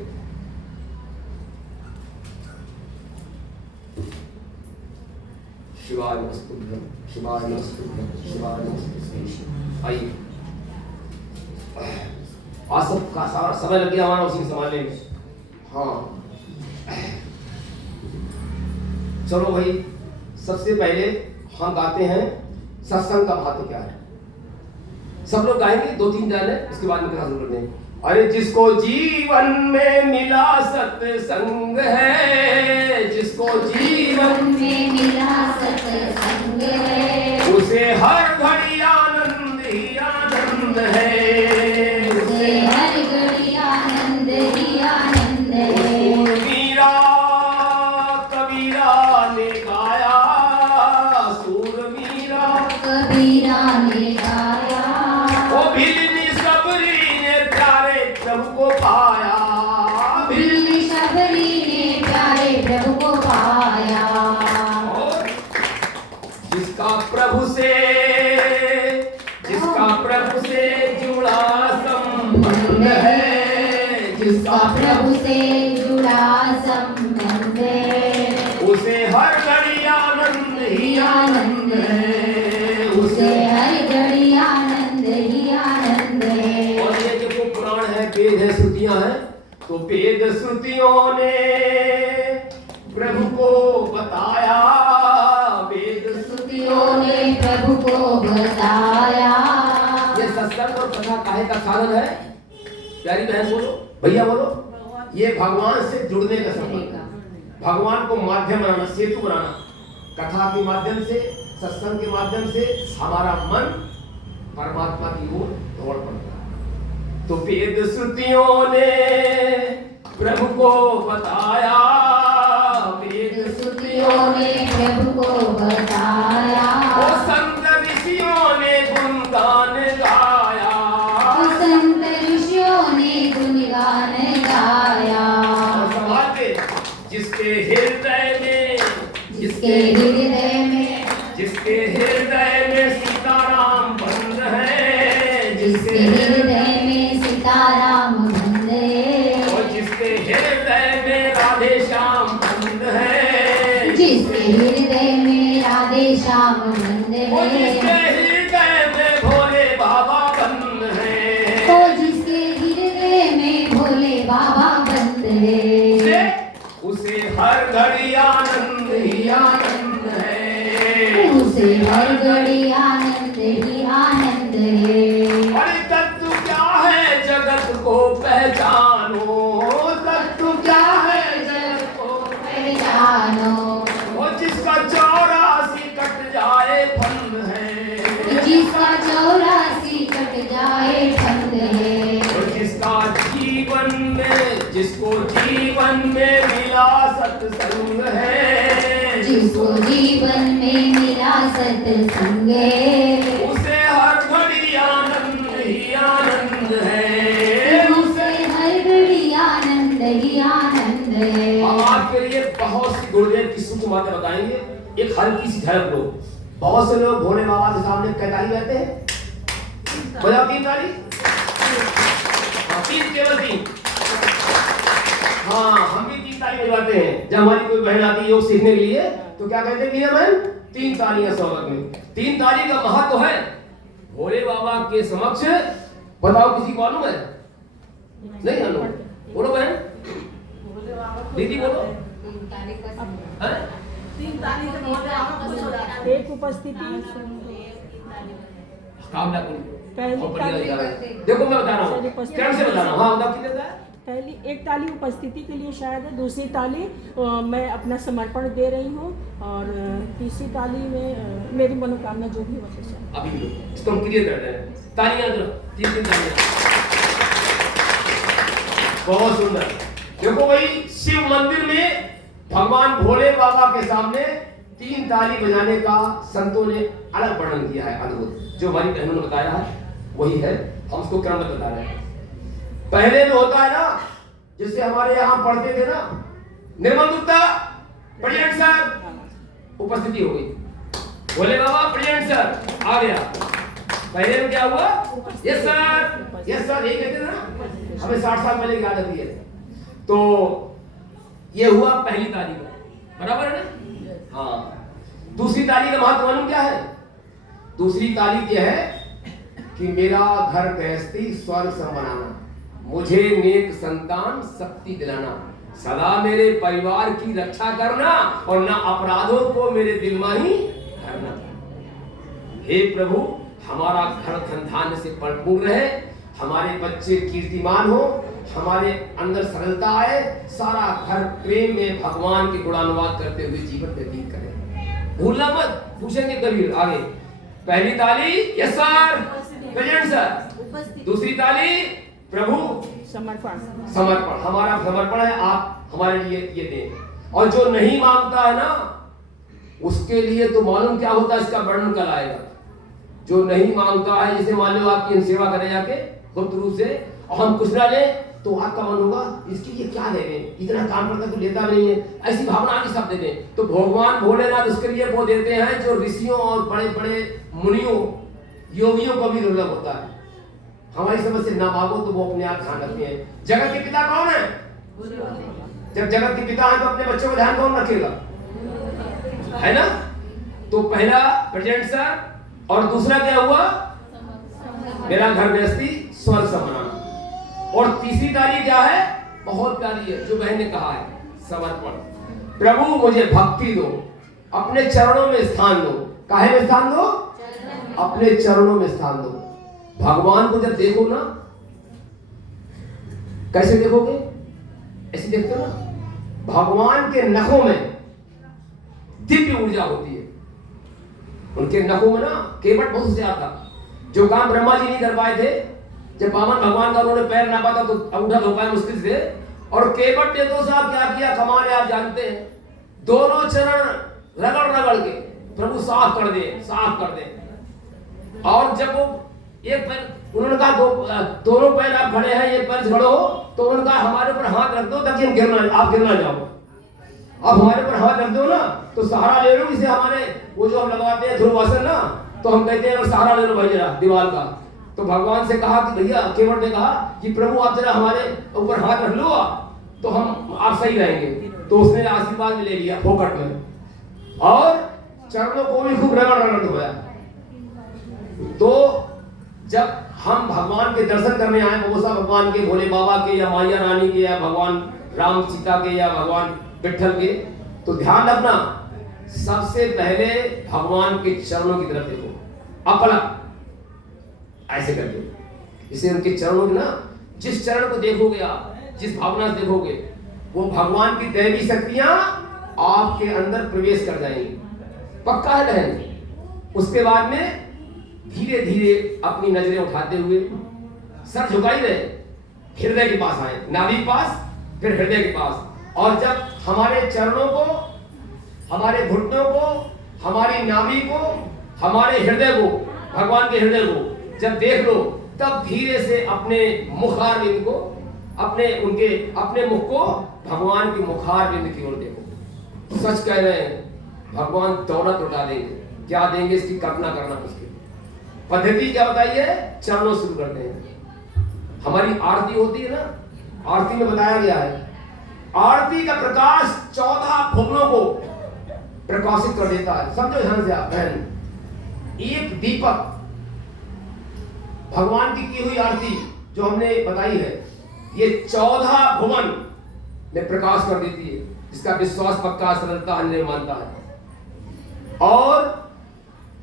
शिवाय नमस्तुभ्यं, शिवाय नमस्तुभ्यं, शिवाय नमस्तुभ्यं। आइए, आज सब का सारा समय लग गया हमारा उसी में संभालने में। हाँ चलो भाई, सबसे पहले हम गाते हैं सत्संग का महत्व क्या है। सब लोग गाएंगे 2-3 गाने, इसके बाद में कथा शुरू करते हैं। अरे जिसको जीवन में मिला सत्संग है, जिसको जीवन में मिला सत्संग है, उसे हर घड़ी आनंद ही आनंद मीरा ने गाया। ओ भिलनी सबरी ने प्यारे प्रभु को पाया, भिलनी सबरी ने प्यारे प्रभु को पाया। जिसका प्रभु से जुड़ा संबंध है, जिसका प्रभु से जुड़ा संबंध है, उसे हर घड़ी आनंद ही आनंद है, उसे हर घड़ी आनंद ही आनंद है। और ये जो पुराण है, वेद है, श्रुतियां हैं, तो वेद श्रुतियों ने प्रभु को बताया, वेद श्रुतियों ने प्रभु को बताया। ये सत्संग और कथा काहे का साधन है? प्यारी बहन बोलो, भैया बोलो, ये भगवान से जुड़ने का संबंध, भगवान को माध्यम बनाना, सेतु बनाना। कथा के माध्यम से, सत्संग के माध्यम से हमारा मन परमात्मा की ओर दौड़ पड़ता है। तो वेद श्रुतियों ने प्रभु को बताया, वेद श्रुतियों ने प्रभु को बताया। ओ संत ऋषियों ने गुणगान गाया, संत ऋषियों ने गुणगान गाया। जिसके हृदय में सीताराम बंद है, जिसके हृदय में सीताराम बंद है, और जिसके हृदय में राधे श्याम बंद है, जिसके हृदय में राधे श्याम बंद है, जिसके हृदय में भोले बाबा बंद है, जिसके हृदय में भोले बाबा बंद है, उसे हर घड़ी आनंद ही आनंद है, उसे हर घड़ी आनंद ही आनंद है। अरे तत्व क्या है जगत को पहचानो, तत्व क्या है जगत को पहचानो। और जिसका 84 कट जाए फंद है, जिसका 84 कट जाए फंद है, और जिसको जीवन में मिला सत्संग है, जिसको जीवन में मिला सत्संग है, उसे हर घड़ी आनंद ही आनंद है, उसे हर घड़ी आनंद ही आनंद है। हम आपके लिए बहुत सी गुरुदेव की सूक्ष्म बातें बताएंगे। एक हल्की सी झलक लो। बहुत से लोग भोले बाबा के सामने कैताली रहते हैं, बजाओ 3 ताली, 3 केवल 3। हाँ, हम भी 3 ताली बजाते हैं। जब हमारी कोई बहन आती है योग सीखने के लिए तो क्या कहते हैं कि बहन 3 तालियां स्वागत में। 3 ताली का महत्व है भोले बाबा के समक्ष। बताओ किसी को मालूम है? नहीं मालूम? बोलो बहन, दीदी बोलो। 3 ताली से भोले बाबा खुश हो जाते हैं। एक उपस्थिति, कामना करो। पहली ताली, देखो मैं बता रहा हूँ, क्रम से बता रहा हूँ। हाँ बताओ कितने का है? पहली एक ताली उपस्थिति के लिए शायद है, दूसरी ताली मैं अपना समर्पण दे रही हूँ, और तीसरी ताली में मेरी मनोकामना जो भी हो सके। अभी लो, इसको हम क्लियर कर रहे हैं। तालियां दो, 3 तालियां। बहुत सुंदर। देखो भाई, शिव मंदिर में भगवान भोले बाबा के सामने 3 ताली बजाने का संतों ने अलग वर्णन किया है, अद्भुत। जो हमारी बहनों ने बताया है वही है, हम उसको क्रमबद्ध बता रहे हैं। पहले में होता है ना, जिससे हमारे यहाँ पढ़ते थे ना, निर्मल गुप्ता प्रेजेंट सर, उपस्थिति हो गई। भोले बाबा प्रेजेंट सर आ गया। पहले में क्या हुआ? यस सर, यस सर, यही कहते थे ना, हमें 60 साल पहले की आदत है। तो ये हुआ पहली ताली का, बराबर है ना? हाँ। दूसरी ताली का महत्व मालूम क्या है? दूसरी ताली ये है कि मेरा घर गृहस्थी स्वर्ग सम बनाना, मुझे नेक संतान शक्ति दिलाना, सदा मेरे परिवार की रक्षा करना, और ना अपराधों को मेरे दिल में ही धरना। हे प्रभु, हमारा घर धन धान्य से भरपूर रहे, हमारे बच्चे कीर्तिमान हो, हमारे अंदर सरलता आए, सारा घर प्रेम में भगवान के गुणानुवाद करते हुए जीवन व्यतीत करें। भूलना मत। पूछेंगे कबीर आगे। पहली ताली यस सर, प्रेजेंट सर। दूसरी ताली प्रभु समर्पण, समर्पण। हमारा समर्पण है, आप हमारे लिए ये दें। और जो नहीं मांगता है ना, उसके लिए तो मालूम क्या होता है, इसका वर्णन कल आएगा। जो नहीं मांगता है, जैसे मान लो आपकी हम सेवा करें जाके गुप्त रूप से और हम कुछ ना ले तो आपका मन होगा इसके लिए क्या दे दें, इतना काम करता तो लेता भी नहीं है, ऐसी भावना आगे सब देते हैं। तो भगवान भोलेनाथ उसके लिए वो देते हैं जो ऋषियों और बड़े बड़े मुनियों योगियों को भी दुर्लभ होता है। हमारी समझ से ना मांगो तो वो अपने आप ध्यान रखते हैं। जगत के पिता कौन है? जब जगत के पिता है तो अपने बच्चों का ध्यान कौन रखेगा, है ना? तो पहला प्रेजेंट सर और दूसरा क्या हुआ, मेरा घर गृहस्थी स्वर्ग समाना। और तीसरी तारीख क्या है, बहुत प्यारी है, जो बहन ने कहा है, समर्पण। प्रभु मुझे भक्ति दो, अपने चरणों में स्थान दो। काहे में स्थान दो? अपने चरणों में स्थान दो। भगवान को जब देखो ना, कैसे देखोगे? ऐसे देखते हो ना, भगवान के नखों में दिव्य ऊर्जा होती है। उनके नखों में ना केवट बहुत से आता, जो काम ब्रह्मा जी नहीं कर पाए थे, जब वामन भगवान का उन्होंने पैर नापा था तो अंगूठा धो पाए मुश्किल से, और केवट ने तो साहब क्या किया, कमाल है, आप जानते हैं, दोनों चरण रगड़ रगड़ के प्रभु साफ कर दे, साफ कर दे। और जब वो एक पैर, उन्होंने कहा दोनों पैर आप खड़े हैं, एक पैर खड़े हो, तो उन्होंने कहा हमारे ऊपर हाथ रख दो ताकि हम गिरना, आप गिरना जाओ। अब हमारे ऊपर हाथ रख दो ना तो सहारा ले लो, इसे हमारे वो जो हम लगवाते हैं ध्रुवासन ना, तो हम कहते हैं सहारा ले लो भाई जरा दीवार का। तो भगवान से कहा कि भैया, केवट ने कहा कि प्रभु आप जरा हमारे ऊपर हाथ रख लो तो हम आप सही रहेंगे। तो उसने आशीर्वाद में ले लिया फोकट में, और चरणों को भी खूब रगड़ रगड़ धोया। तो जब हम भगवान के दर्शन करने आए, बबोसा भगवान के, भोले बाबा के, या मैया रानी के, या भगवान राम सीता के, या भगवान विठल के, तो ध्यान रखना सबसे पहले भगवान के चरणों की तरफ देखो, अपना ऐसे करके। इसे उनके चरणों की ना, जिस चरण को देखोगे आप, जिस भावना से देखोगे, वो भगवान की दैवी शक्तियां आपके अंदर प्रवेश कर जाएंगी, पक्का है बहन। उसके बाद में धीरे धीरे अपनी नजरें उठाते हुए सर झुकाई रहे, हृदय के पास आए, नाभि के पास, फिर हृदय के पास। और जब हमारे चरणों को, हमारे घुटनों को, हमारी नाभि को, हमारे हृदय को, भगवान के हृदय को जब देख लो, तब धीरे से अपने मुखारविंद को, अपने मुख को भगवान की मुखारविंद की ओर देखो। सच कह रहे हैं, भगवान दौलत लुटा देंगे, क्या देंगे इसकी कल्पना करना मुश्किल। पद्धति क्या बताइए, चरणों शुरू करते हैं। हमारी आरती होती है ना, आरती में बताया गया है, आरती का प्रकाश 14 भुवनों को प्रकाशित कर देता है। समझो ध्यान से आप बहन, एक दीपक भगवान की हुई आरती जो हमने बताई है, ये 14 भुवन में प्रकाश कर देती है, जिसका विश्वास पक्का, सरलता अन्य मानता है। और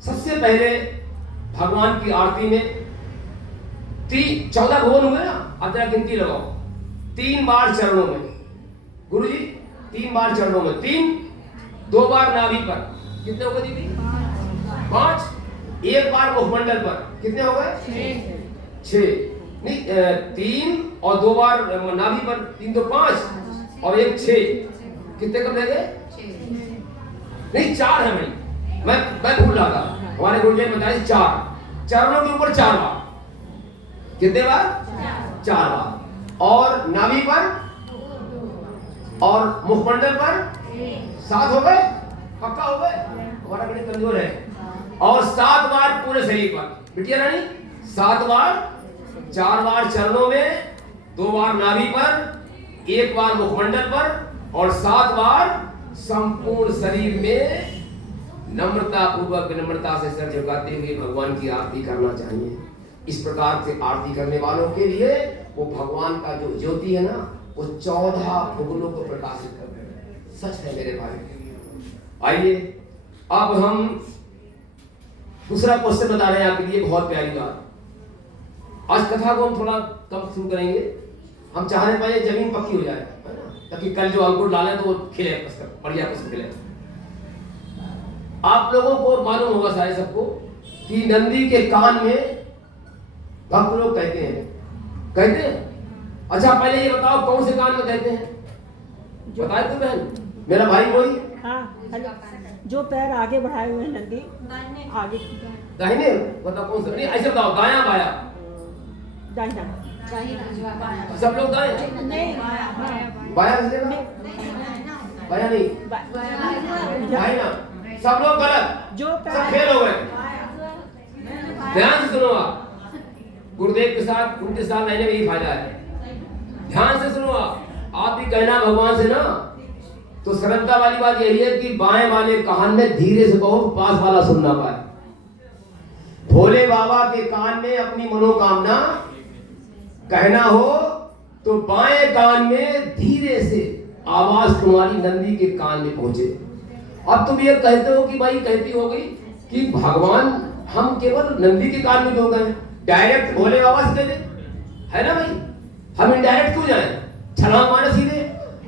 सबसे पहले भगवान की आरती में 14 भुवन हुए ना, अब जरा गिनती लगाओ, 3 बार चरणों में, गुरु जी 3 बार चरणों में, 3, 2 बार नाभि पर, कितने हो गए दीदी? 5, 1 बार मुखमंडल पर, कितने हो गए? 6 नहीं, 3 और 2 बार नाभि पर, 3 तो 5 और 1 6, कितने कर देंगे? नहीं 4 है भाई, मैं भूल रहा था, हमारे गुरुजी ने बताया 4, चरणों के ऊपर 4 बार, कितने बार? 4 बार। और नाभि पर और मुखमंडल पर 7 हो गए, पक्का हो गए, हमारा गणित कमजोर है। और 7 बार पूरे शरीर पर, बिटिया रानी 7 बार, 4 बार चरणों में, 2 बार नाभि पर, 1 बार मुखमंडल पर, और 7 बार संपूर्ण शरीर में नम्रता पूर्वक, विनम्रता से सर झुकाते हुए भगवान की आरती करना चाहिए। इस प्रकार से आरती करने वालों के लिए वो भगवान का जो ज्योति है ना, वो 14 भुवनों को प्रकाशित कर रहे हैं। सच है मेरे भाई। आइए अब हम दूसरा क्वेश्चन बता रहे हैं आपके लिए, बहुत प्यारी बात। आज कथा को हम थोड़ा कम शुरू करेंगे, हम चाह रहे हैं जमीन पक्की हो जाए, है ना, ताकि कल जो अंकुर डालें तो वो खिले, बढ़िया पुष्प खिले। आप लोगों को मालूम होगा शायद सबको कि नंदी के कान में भक्त लोग कहते हैं। अच्छा पहले ये बताओ कौन से कान में कहते हैं, बताए तो बहन, मेरा भाई कोई? हाँ, जो पैर आगे बढ़ाए हुए हैं नंदी आगे दाहिने मतलब कौन सा? नहीं ऐसे बताओ, दायां बाया? दाहिना सब लोग दाएं? नहीं बाया किसने कहा? बाया नहीं, दाहिना। सब लोग गलत, जो सब पैर फेल हो गए। ध्यान से सुनो आप, गुरुदेव के साथ उनके साथ रहने में यही फायदा है। ध्यान से सुनो आप भी कहना भगवान से ना, तो सरलता वाली बात यही है कि बाएं वाले कान में धीरे से कहो, पास वाला सुन ना पाए। भोले बाबा के कान में अपनी मनोकामना कहना हो तो बाएं कान में धीरे से आवाज तुम्हारी नंदी के कान में पहुंचे। अब तुम ये कहते हो कि भाई कहती हो गई कि भगवान हम केवल नंदी के कान में क्यों गए, डायरेक्ट भोले बाबा से कह दे, है ना भाई? हम इनडायरेक्ट क्यों जाए, छलांग मारे सीधे?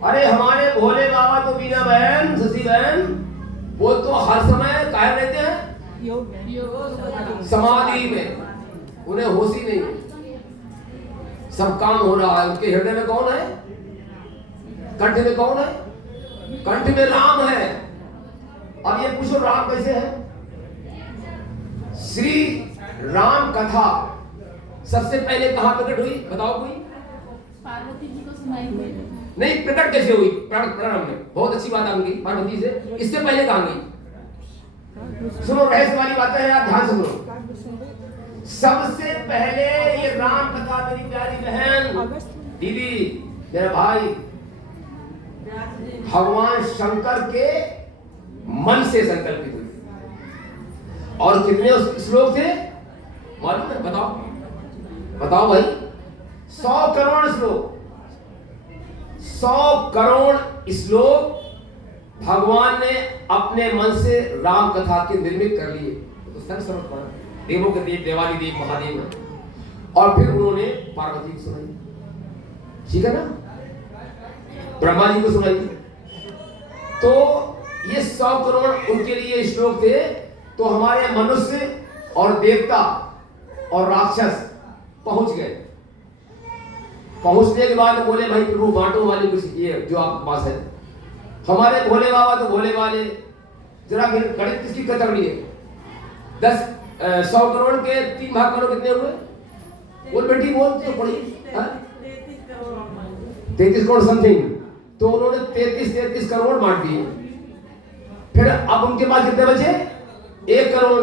अरे हमारे भोले बाबा तो बीना बहन, शशि बहन, वो तो हर समय कायम रहते हैं योग समाधि में, उन्हें होश ही नहीं, सब काम हो रहा है। उनके हृदय में कौन है? कंठ में कौन है? कंठ में राम है। अब ये पूछो राम कैसे है? श्री राम कथा सबसे पहले कहां प्रकट हुई, बताओ कोई? पार्वती जी को सुनाई हुई नहीं, प्रकट कैसे हुई? प्रारंभ में। बहुत अच्छी बात आपकी पार्वती से, इससे पहले कहां गई? सुनो, रहस्य वाली बातें हैं, आप ध्यान से सुनो। सबसे पहले ये राम कथा मेरी प्यारी बहन, दीदी, मेरा भाई, भगवान शंकर के मन से संकल्पित हुई। और कितने श्लोक थे मालूम है? बताओ बताओ भाई। 100 करोड़ श्लोक, 100 करोड़ श्लोक भगवान ने अपने मन से राम कथा के निर्मित कर लिए। तो सर्वसर्व पढ़ा, देवों के देव, देवाली देव, महादेव है। और फिर उन्होंने पार्वती को सुनाई, ठीक है ना, ब्रह्मा जी को सुनाई। तो ये 100 करोड़ उनके लिए श्लोक थे। तो हमारे मनुष्य और देवता और राक्षस पहुंच गए। पहुंचने के बाद बोले भाई प्रभु बांटो वाले कुछ ये जो आपके पास है। हमारे भोले बाबा तो भोले वाले, जरा गणित किसकी कतरनी है? 100 करोड़ के 3 भाग करो, कितने हुए? बोल बेटी बोल तो पड़ी 33 करोड़ समथिंग। तो उन्होंने 33 करोड़ बांट दिए। फिर अब उनके पास कितने बचे? 1 करोड़।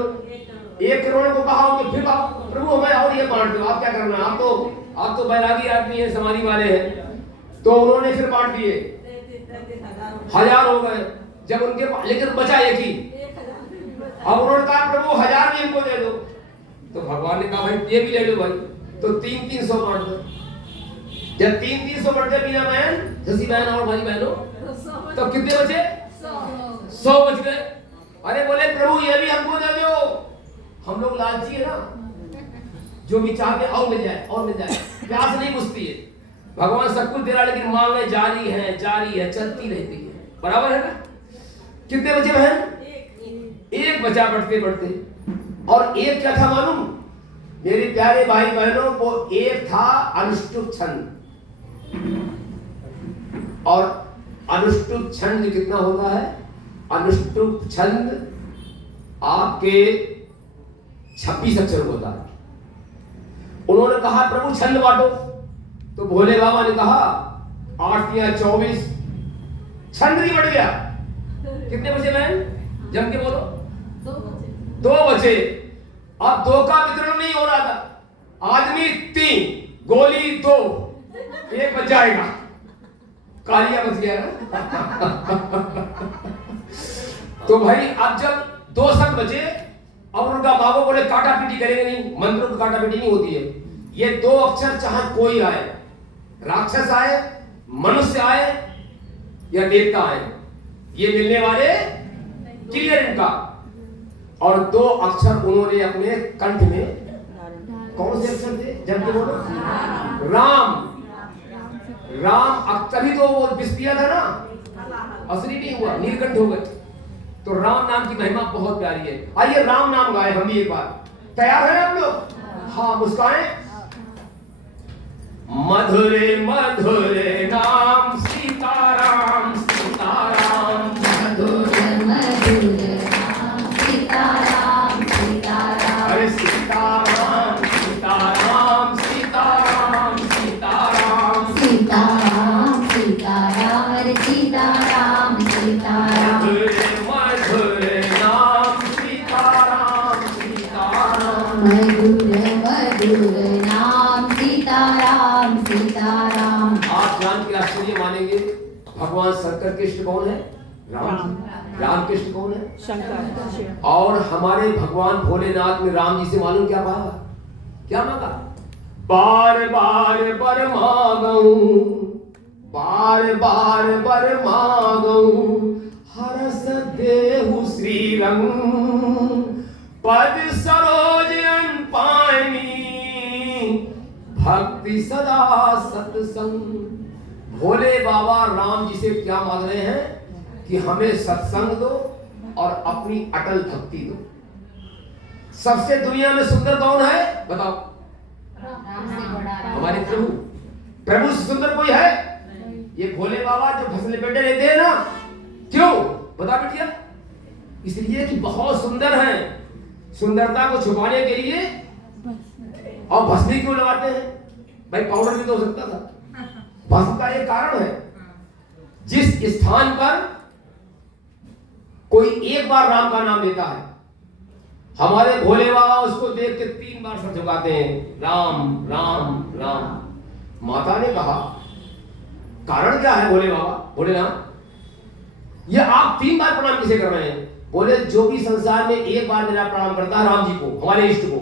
1 करोड़ को कहा कि फिर आप प्रभु हमें और ये बांट दो, आप क्या करना, आप तो बैरागी आदमी है, समाधि वाले हैं। तो उन्होंने फिर बांट दिए, 1000 हो गए। जब उनके पास, लेकिन बचा एक ही। अब उन्होंने कहा प्रभु 1000 भी इनको दे दो। तो भगवान ने कहा भाई ये भी ले लो भाई। तो 300 बांट दो। जब 300 बढ़ गए बीना बहन, शशि बहन और भाई बहनों, तो कितने बचे? 100 बच गए। अरे बोले प्रभु ये भी हमको दे दो। हम लोग लालची है ना, जो भी चाहते और मिल जाए और मिल जाए, प्यास नहीं बुझती है। भगवान सब कुछ दे रहा, लेकिन मांगे जारी है, चलती रहती है। बराबर है ना? कितने बचे बहन? एक बचा बढ़ते बढ़ते। और एक क्या था मालूम मेरे प्यारे भाई बहनों? वो एक था अनुष्टुप छंद। और अनुष्टुप छंद कितना होता है? अनुष्टुप छंद आपके 26 अक्षर होता है। उन्होंने कहा प्रभु छंद बांटो। तो भोले बाबा ने कहा 8 या 24, छंद नहीं बढ़ गया। कितने बचे बहन? जम के बोलो। 2 बचे। अब 2 का वितरण नहीं हो रहा था। आदमी 3, गोली 2, 1 बच जाएगा। कालिया बच गया ना। तो भाई अब जब 2 शब्द बचे, अब उनका बाबू बोले काटा पीटी करेंगे नहीं, मंत्रों की काटा पीटी नहीं होती है। ये 2 अक्षर चाहे कोई आए, राक्षस आए, मनुष्य आए या देवता आए, ये मिलने वाले क्लियर इनका। और 2 अक्षर उन्होंने अपने कंठ में, कौन से अक्षर थे? जब के बोलो राम। तभी तो वो विस्पिया था ना, असली नहीं हुआ, नीलकंठ हो गए। तो राम नाम की महिमा बहुत प्यारी है। आइए राम नाम गाए हम भी एक बार। तैयार है आप लोग? हाँ, मुस्काएं। मधुरे मधुरे नाम सीताराम, सीताराम। मधुर मधुर मधुर नाम सीताराम सीताराम। आप जान के आश्चर्य मानेंगे, भगवान शंकर कृष्ण कौन है? राम। राम कृष्ण कौन है? शंकर शिव। और हमारे भगवान भोलेनाथ ने राम जी से मालूम क्या मांगा? क्या मांगा? बार बार बर मांगऊं, बार बार बर मांगऊं, हरस देहु श्रीरंग, पद सरोज अन पानी, भक्ति सदा सत्संग। भोले बाबा राम जी से क्या मांग रहे हैं? कि हमें सत्संग दो और अपनी अटल भक्ति दो। सबसे दुनिया में सुंदर कौन है? बताओ। हमारे प्रभु। प्रभु से सुंदर कोई है? ये भोले बाबा जो भस्म लपेटे रहते हैं ना, क्यों? बता बेटिया। इसलिए कि बहुत सुंदर हैं। सुंदरता को छुपाने के लिए और भस्मी क्यों लगाते हैं? भाई पाउडर भी तो हो सकता था। भस्म का एक कारण है, जिस स्थान पर कोई एक बार राम का नाम लेता है, हमारे भोले बाबा उसको देख के 3 बार सर झुकाते हैं, राम राम राम। माता ने कहा कारण क्या है भोले बाबा, भोलेनाथ? ये आप 3 बार प्रणाम किसे कर रहे हैं? बोले जो भी संसार में एक बार मेरा प्रणाम करता है राम जी को, हमारे इष्ट को,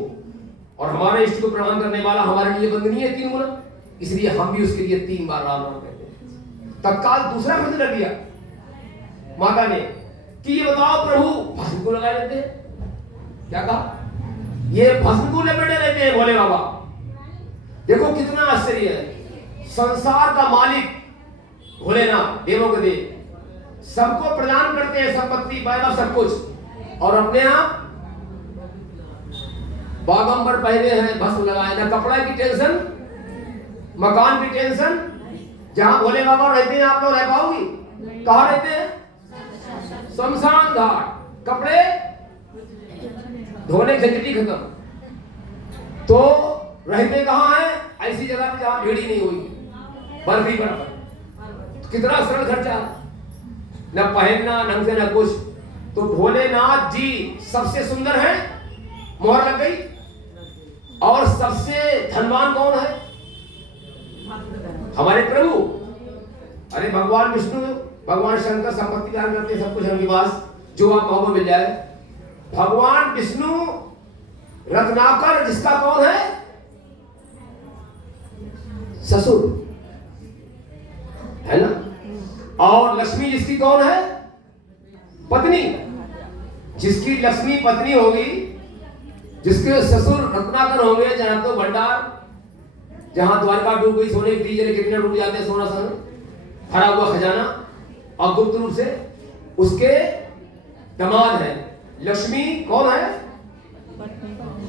और हमारे इष्ट को प्रणाम करने वाला हमारे लिए बंदनीय है 3 गुना, इसलिए हम भी उसके लिए 3 बार राम राम कहते हैं। तत्काल दूसरा प्रश्न कर दिया माता ने कि ये बताओ प्रभु भस्म को लगा लेते हैं? क्या कहा? ये भस्म को लपेटे रहते हैं भोले बाबा। देखो कितना आश्चर्य है। संसार का मालिक भोलेनाथ, देवों के देव, सबको प्रदान करते हैं संपत्ति पैदा सब कुछ, और अपने आप बागंबर पहने हैं, भस्म लगाए, ना कपड़ा की टेंशन, मकान की टेंशन। जहां भोले बाबा रहते हैं आप लोग रह पाओगी? कहां रहते हैं? शमशान घाट। कपड़े धोने झंझटी खत्म। तो रहते कहां है? ऐसी जगह पे जहां भीड़ ही नहीं हुई, बर्फ ही बर्फ। कितना सरल खर्चा, न पहनना ढंग से न कुछ। तो भोलेनाथ जी सबसे सुंदर है, मोहर लग गई। और सबसे धनवान कौन है? हमारे प्रभु। अरे भगवान विष्णु, भगवान शंकर संपत्ति दान करते हैं, सब कुछ उनके पास, जो आप मांगो मिल जाए। भगवान विष्णु रत्नाकर, जिसका कौन है? ससुर है ना। और लक्ष्मी जिसकी कौन है? पत्नी। जिसकी लक्ष्मी पत्नी होगी, जिसके ससुर रत्नाकर होंगे, जहां तो भंडार, जहां द्वारका डूब गई, सोने की तीजरे कितने डूब जाते हैं, सोना सन भरा हुआ खजाना, और गुप्त रूप से उसके दामाद है। लक्ष्मी कौन है?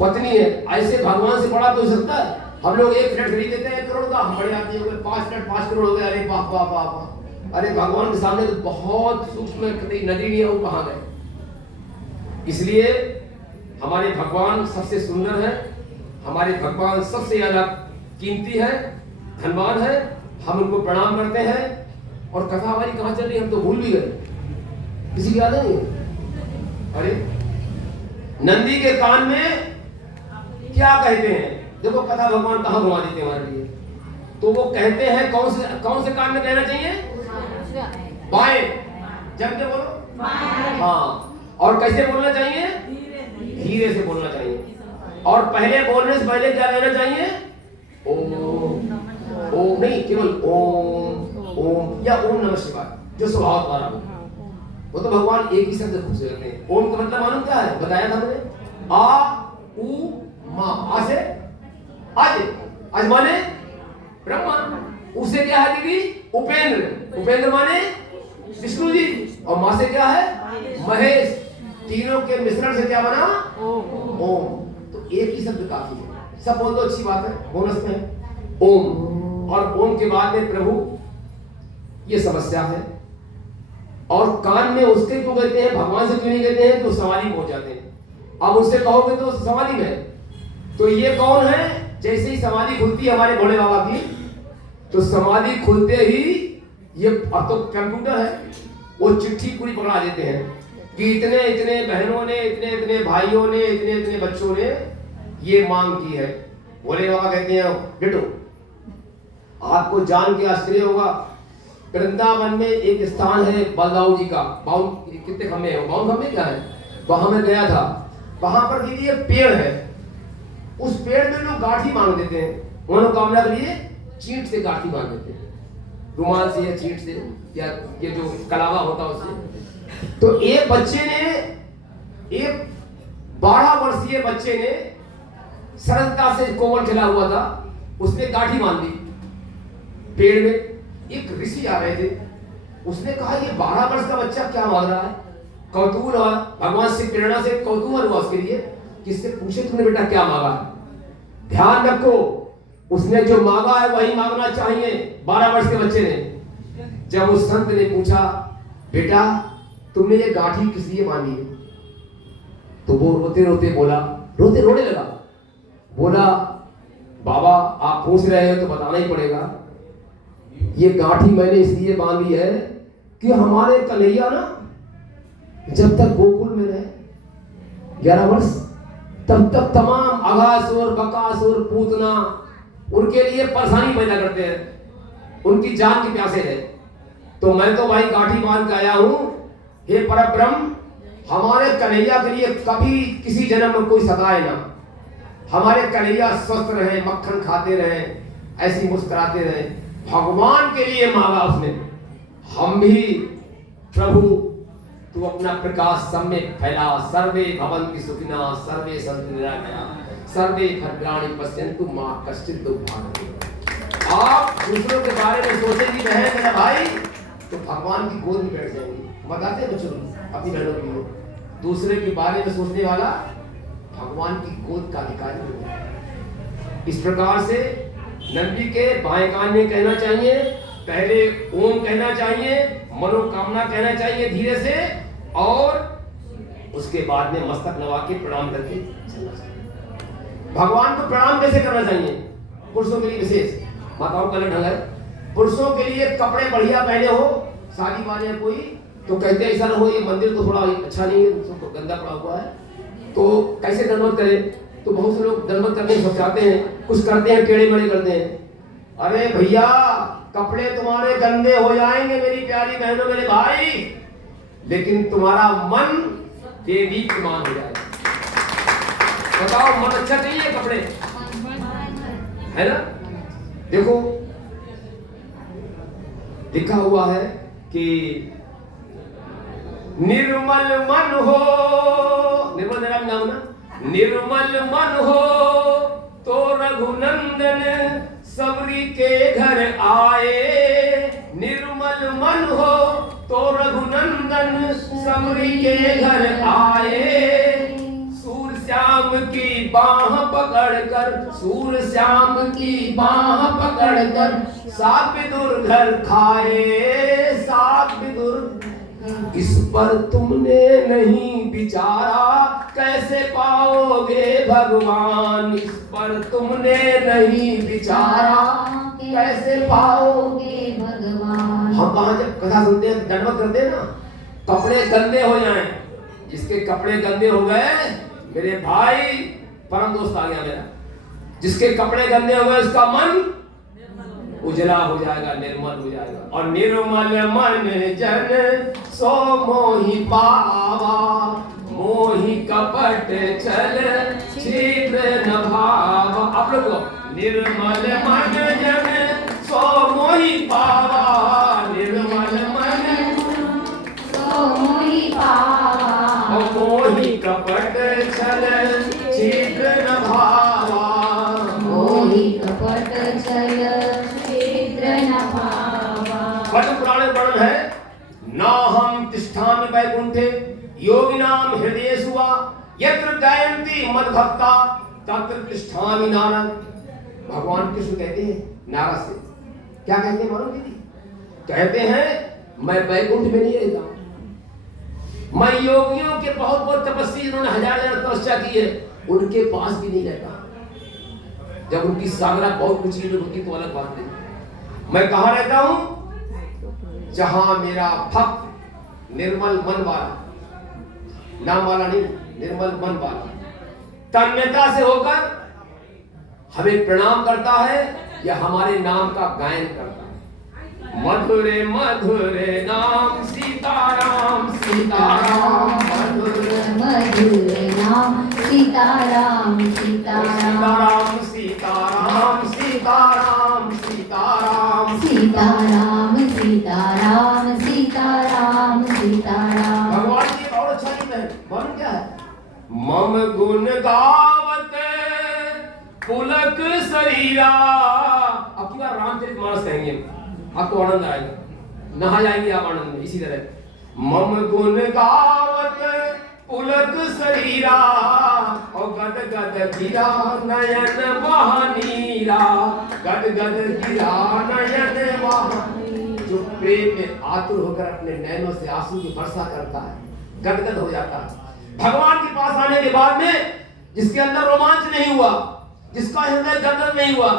पत्नी है। ऐसे भगवान से बड़ा तो हो सकता है? हम लोग एक फ्लैट खरीद लेते हैं 1 करोड़ का, हम बड़े आदमी हो गए 5 फ्लैट 5 करोड़ हो गए। अरे बाप बाप बाप। अरे भगवान के सामने तो बहुत सूक्ष्म नदी नहीं है, वो कहां गए? इसलिए हमारे भगवान सबसे सुंदर है, हमारे भगवान सबसे ज्यादा कीमती है, धनवान है। हम उनको प्रणाम करते हैं। और कथा हमारी कहां चल रही है हम तो भूल भी गए, किसी की याद नहीं। अरे नंदी के कान में क्या कहते हैं? देखो कथा भगवान कहां घुमा देते हैं हमारे लिए। तो वो कहते हैं कौन से कान में कहना चाहिए? बाएं। जब के बोलो हाँ। और कैसे बोलना चाहिए? धीरे से बोलना चाहिए। और पहले बोलने से पहले क्या कहना चाहिए? ओम। ओम नहीं, केवल ओम ओम या ओम नमः शिवाय, जो स्वभाव द्वारा हो। वो तो भगवान एक ही शब्द खुश रहते हैं। ओम का मतलब मालूम क्या है? बताया था मैंने, आ उ मा। आ से आज, आज माने ब्रह्मा, उसे क्या है दीदी? उपेंद्र। उपेंद्र माने विष्णु जी। और मां से क्या है? महेश। तीनों के मिश्रण से क्या बना? ओम। तो एक ही शब्द काफी है। सब बोल दो, अच्छी बात है, बोनस में है ओम। और ओम के बाद में प्रभु, ये समस्या है। और कान में उसके क्यों कहते हैं, भगवान से क्यों नहीं कहते हैं? तो समाधि पहुंच जाते हैं। अब उससे कहोगे तो समाधि में, तो ये कौन है? जैसे ही समाधि खुलती है हमारे भोले बाबा की, तो समाधि खुलते ही ये, अब तो कंप्यूटर है, वो चिट्ठी पूरी पकड़ा देते हैं कि इतने इतने बहनों ने, इतने इतने भाइयों ने, इतने इतने बच्चों ने ये मांग की है। भोले बाबा कहते हैं बेटो, आपको जान के आश्चर्य होगा, वृंदावन में एक स्थान है बलदाऊ जी का। बाउन कितने खम्भे हैं, बाउन खम्भे क्या है, वहां मैं गया था। वहां पर दीदी एक पेड़ है, उस पेड़ में लोग गांठी मांग देते हैं, मनोकामना के लिए चींट से गांठी मांग देते हैं, रुमाल से या चींट से या ये जो कलावा होता है उससे। तो एक बच्चे ने, एक 12 वर्षीय बच्चे ने सरलता से कोमल खिला हुआ था, उसने गांठी बांध दी पेड़ में। एक ऋषि आ रहे थे, उसने कहा ये 12 वर्ष का बच्चा क्या मांग रहा है। कौतूहल हुआ, भगवान से प्रेरणा से कौतूहल हुआ उसके लिए, किससे पूछे तुमने बेटा क्या मांगा है। ध्यान रखो, उसने जो मांगा है वही मांगना चाहिए 12 वर्ष के बच्चे ने। जब उस संत ने पूछा बेटा तुमने ये गांठी किस लिए बांधी है, तो वो रोते रोते बोला, रोने लगा, बोला बाबा आप पूछ रहे हो तो बताना ही पड़ेगा, ये गांठी मैंने इसलिए बांधी है कि हमारे कन्हैया ना जब तक गोकुल में रहे 11 वर्ष, तब तक तमाम अघासुर बकासुर पूतना उनके लिए परेशानी पैदा करते हैं, उनकी जान की प्यासे है। तो मैं तो भाई गांठी बांध के आया हूं, हे परब्रह्म हमारे कन्हैया के लिए कभी किसी जन्म में कोई सताए ना, हमारे कन्हैया स्वस्थ रहे, मक्खन खाते रहे, ऐसी मुस्कुराते रहे। भगवान के लिए मांगा उसने। हम भी प्रभु तू अपना प्रकाश सब में फैला, सर्वे भवन्ति सुखिनः सर्वे सन्तु निरामयाः सर्वे भद्राणि पश्यन्तु मा कश्चित् दुःखभाग्। आप दूसरों के बारे में सोचेंगी बहन मेरा भाई तो भगवान की गोद में बैठ जाएंगी। बताते हैं बच्चों अपनी बहनों की ओर, दूसरे के बारे में सोचने वाला भगवान की गोद का अधिकारी होगा। इस प्रकार से नंदी के बाएं कान में कहना चाहिए, पहले ओम कहना चाहिए, मनोकामना कहना चाहिए धीरे से, और उसके बाद में मस्तक नवा के प्रणाम करके चलना चाहिए। भगवान को प्रणाम कैसे करना चाहिए, पुरुषों के लिए विशेष, माताओं का अलग ढंग है। पुरुषों के लिए कपड़े बढ़िया पहने हो, शादी वाले कोई तो कहते ऐसा ना हो ये मंदिर तो थोड़ा अच्छा नहीं है, तो गंदा पड़ा हुआ है, तो कैसे दंडवत करें। तो बहुत से लोग दंडवत करने को चाहते हैं, कुछ करते हैं टेढ़े मेढ़े करते हैं। अरे भैया कपड़े तुम्हारे गंदे हो जाएंगे मेरी प्यारी बहनों मेरे भाई, लेकिन तुम्हारा मन देवी समान हो जाएगा। बताओ मन अच्छा चाहिए कपड़े, है ना। देखो लिखा हुआ है कि निर्मल मन हो, निर्मल नाम ना, निर्मल मन हो तो रघुनंदन सबरी के घर आए। निर्मल मन हो तो रघुनंदन सबरी के घर आए। सूर श्याम की बाह पकड़कर, सूर श्याम की बाह पकड़कर साप विदुर घर खाए, साप विदुर। इस पर तुमने नहीं विचारा कैसे पाओगे भगवान, इस पर तुमने नहीं विचारा कैसे पाओगे भगवान। हम वहां जब कथा सुनते हैं दंडवत करते हैं ना, कपड़े गंदे हो जाएं, जिसके कपड़े गंदे हो गए मेरे भाई, परम दोस्त आ गया मेरा, जिसके कपड़े गंदे हो गए उसका मन उजला हो जाएगा, निर्मल हो जाएगा। और निर्मल मन जन सो मोहि पावा, मोहि कपट छल छिद्र न भावा। आप लोग निर्मल मन जन सो मोहि पावा, निर्मल मन सो मोहि पावा, मोहि कपट छल छिद्र न भावा, मोहि कपट छल छिद्र न भावा। पद्म पुराण में वर्णन है, ना हम तिष्ठामि वैकुंठे योगिनाम हृदयेषु वा यत्र गायन्ति मद्भक्ता तत्र तिष्ठामि नारद। भगवान कृष्ण कहते हैं नारद से, क्या कहते हैं मालूम दीदी, कहते हैं मैं वैकुंठ में नहीं रहता, मैं योगियों के बहुत बहुत तपस्वी जिन्होंने हजार तपस्या की है उनके पास भी नहीं रहता। जब उनकी सागरा बहुत ऊंची होती तो अलग बात नहीं। मैं कहाँ रहता हूं, जहां मेरा भक्त निर्मल मन वाला, नाम वाला नहीं, निर्मल मन वाला, तन्मयता से होकर हमें प्रणाम करता है या हमारे नाम का गायन करता है। मधुरे मधुरे नाम सीताराम सीताराम, मधुर मधुर नाम सीताराम सीताराम, सीताराम सीताराम सीताराम सीताराम, सीताराम सीताराम सीताराम सीताराम। भगवान की और अच्छा गीत है। मालूम क्या है? मम गुण गावत पुलक शरीरा। अब की बार रामचरितमानस कहेंगे, आपको आनंद आएगा, नहा जाएंगे आप आनंद में। इसी तरह मम गुण गावत पुलक शरीरा, और गद गद गिरा नयन बहानीरा, गद गद गिरा नयन बहानी। जो प्रेम में आतुर होकर अपने नैनों से आंसू की वर्षा करता है, गदगद हो जाता है। भगवान के पास आने के बाद में जिसके अंदर रोमांच नहीं हुआ, जिसका हृदय गदगद नहीं हुआ,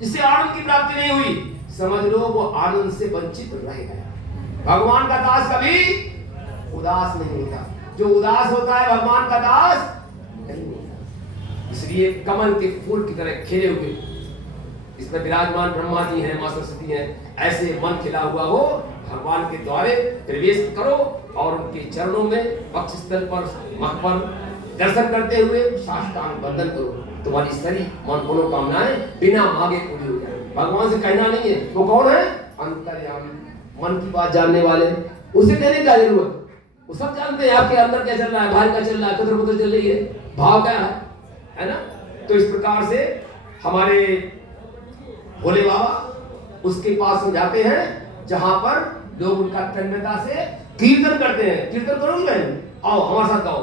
जिससे आनंद की प्राप्ति नहीं हुई, समझ लो वो आनंद से वंचित रह गया। भगवान का दास कभी उदास नहीं होता, जो उदास होता है भगवान का दास नहीं होता। इसलिए कमल के फूल की तरह खिले हुए इसमें विराजमान ब्रह्मा जी हैं, मां सरस्वती हैं, ऐसे मन खिला हुआ हो भगवान के द्वारे प्रवेश करो और उनके चरणों में वक्षस्थल पर मख पर दर्शन करते हुए साष्टांग वंदन करो। तुम्हारी सारी मनोकामनाएं बिना मांगे पूरी हो जाए। भगवान से कहना नहीं है, वो कौन है? अंतर्यामी, मन की बात जानने वाले। उसे कहने का जरूरत, वो सब जानते हैं आपके अंदर क्या चल रहा है, बाहर क्या चल रहा है, कदर बदल चल रही है, भाव क्या है ना। तो इस प्रकार से हमारे भोले बाबा उसके पास हो जाते हैं जहां पर लोग उनका तन्मयता से कीर्तन करते हैं। कीर्तन करोगे बहन? आओ हमारे साथ गाओ।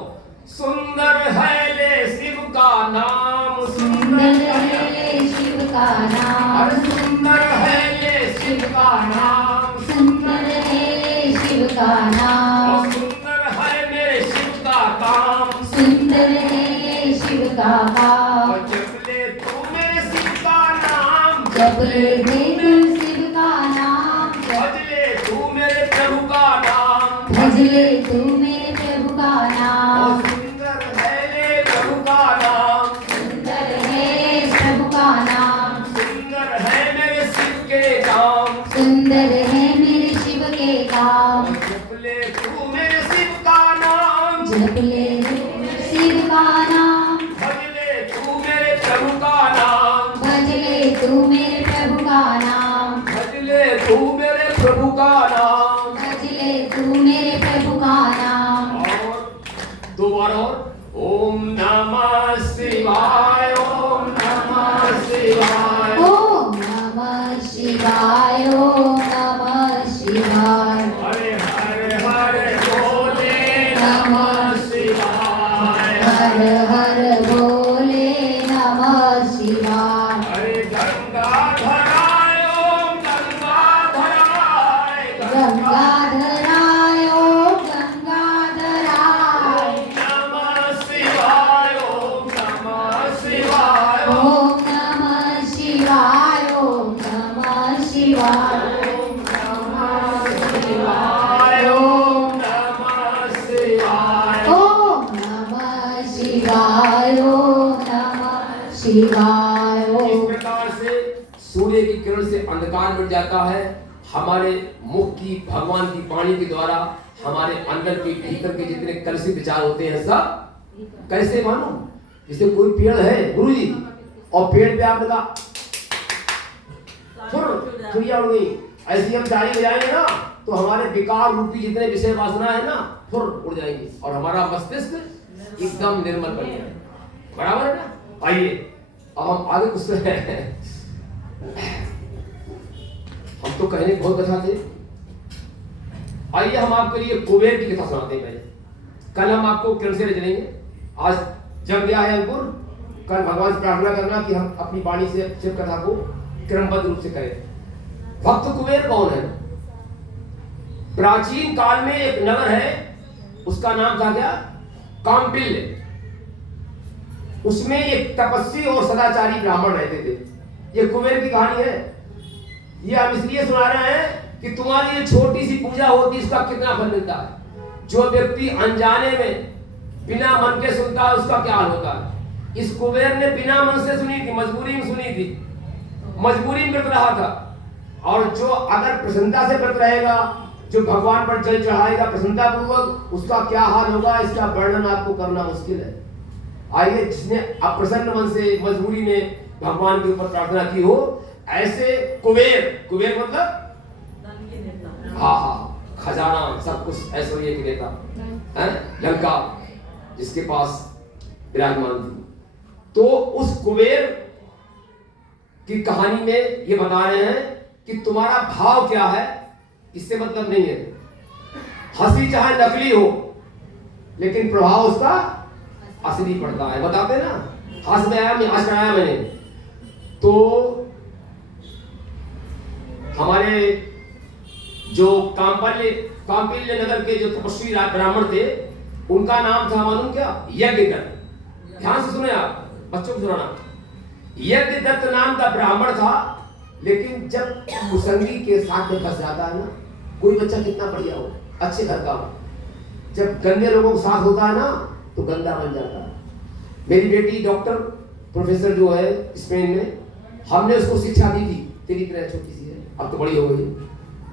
सुंदर है ले शिव का नाम, सुंदर है ले शिव का नाम, अरे सुंदर है ले शिव का नाम, सुंदर है ले शिव का नाम, और सुंदर है मेरे शिव का काम, सुंदर है ले शिव का काम। और जप ले तू मेरे शिव का नाम, जप ले तू शिव का नाम, भज ले तू मेरे प्रभु का नाम, भज ले तू मेरे प्रभु का और नाम। सुंदर है ले प्रभु का नाम, सुंदर है प्रभु का नाम, सुंदर है मेरे शिव के काम, सुंदर है मेरे शिव के काम। जप ले तू मेरे शिव का नाम, जप ले शिव का नाम, भज ले तू मेरे प्रभु का नाम, भज ले तू मेरे प्रभु का नाम, भज ले तू मेरे प्रभु का नाम। भज ले तू मेरे प्रभु का नाम। और दो बार और। ओम नमः शिवाय, ओम नमः शिवाय, ओम नमः शिवाय, ओम नमः शिवाय। हरे हरे हरे बोले नमः शिवाय, हर हर बोले नमः शिवाय। हरे गंगाधराय, ओम गंगाधराय, गंगाधराय, ओम गंगाधराय। ओम नमः शिवाय, ओम नमः शिवाय, ओम नमः शिवाय, ओम नमः शिवाय। ओम नमः शिवाय, ओम नमः शिवाय। ओम नमः शिवाय, ओम नमः शिवाय। इस ओम प्रकार से सूर्य की किरण से अंधकार मिट जाता है। हमारे मुख की भगवान की वाणी के द्वारा हमारे अंदर के भीतर के जितने कलुषित विचार होते हैं सब कैसे मानो, जैसे कोई पेड़ है गुरु जी और पेड़ पे आपने कहा चिड़िया उड़ गई, ऐसी हम जारी हो जाएंगे ना तो हमारे विकार रूपी जितने विषय वासना है ना फुर उड़ जाएंगी और हमारा मस्तिष्क एकदम निर्मल बन जाएगा। बराबर है ना। आइए अब हम आगे कुछ हम तो कहने की बहुत कथा थे। आइए हम आपके लिए कुबेर की कथा सुनाते हैं। पहले कल हम आपको किरण से ले चलेंगे। आज जब गया है अंकुर, कल भगवान से प्रार्थना करना कि हम अपनी वाणी से शिव कथा को क्रमबद्ध रूप से करें। भक्त कुबेर कौन है? प्राचीन काल में एक नगर है, उसका नाम था क्या? काम्पिल्य। उसमें एक तपस्वी और सदाचारी ब्राह्मण रहते थे। ये कुबेर की कहानी है। ये हम इसलिए सुना रहे हैं कि तुम्हारी ये छोटी सी पूजा होती है, इसका कितना फल मिलता है। जो व्यक्ति अनजाने में बिना मन के सुनता है उसका क्या हाल होता है। इस कुबेर ने बिना मन से सुनी थी, मजबूरी में सुनी थी, मजबूरी में व्रत रहा था। और जो अगर प्रसन्नता से व्रत रहेगा, जो भगवान पर जल चढ़ाएगा प्रसन्नता पूर्वक, उसका क्या हाल होगा इसका वर्णन आपको करना मुश्किल है। आइए, जिसने अप्रसन्न मन से मजबूरी में भगवान के ऊपर प्रार्थना की हो, ऐसे कुबेर, कुबेर मतलब हाँ, खजाना सब कुछ ऐश्वर्य के नेता है, लंका जिसके पास विराजमान थी। तो उस कुबेर की कहानी में ये बता रहे हैं कि तुम्हारा भाव क्या है इससे मतलब नहीं है। हंसी चाहे नकली हो लेकिन प्रभाव उसका असली पड़ता है। बताते ना, हंस में आया, मैं हंस कराया मैंने, तो हमारे जो कांपिल्य नगर के जो तपस्वी ब्राह्मण थे, उनका नाम था मालूम क्या? यज्ञदत्त। ध्यान से सुने आप, बच्चों को सुनाना। यज्ञदत्त नाम का ब्राह्मण था, लेकिन जब कुसंगी के साथ में फंस जाता है ना, कोई बच्चा कितना बढ़िया हो, अच्छे घर का हो, जब गंदे लोगों के साथ होता है ना तो गंदा बन जाता है। मेरी बेटी डॉक्टर प्रोफेसर जो है स्पेन में, हमने उसको शिक्षा दी थी, तेरी तरह छोटी सी है, अब तो बड़ी हो गई।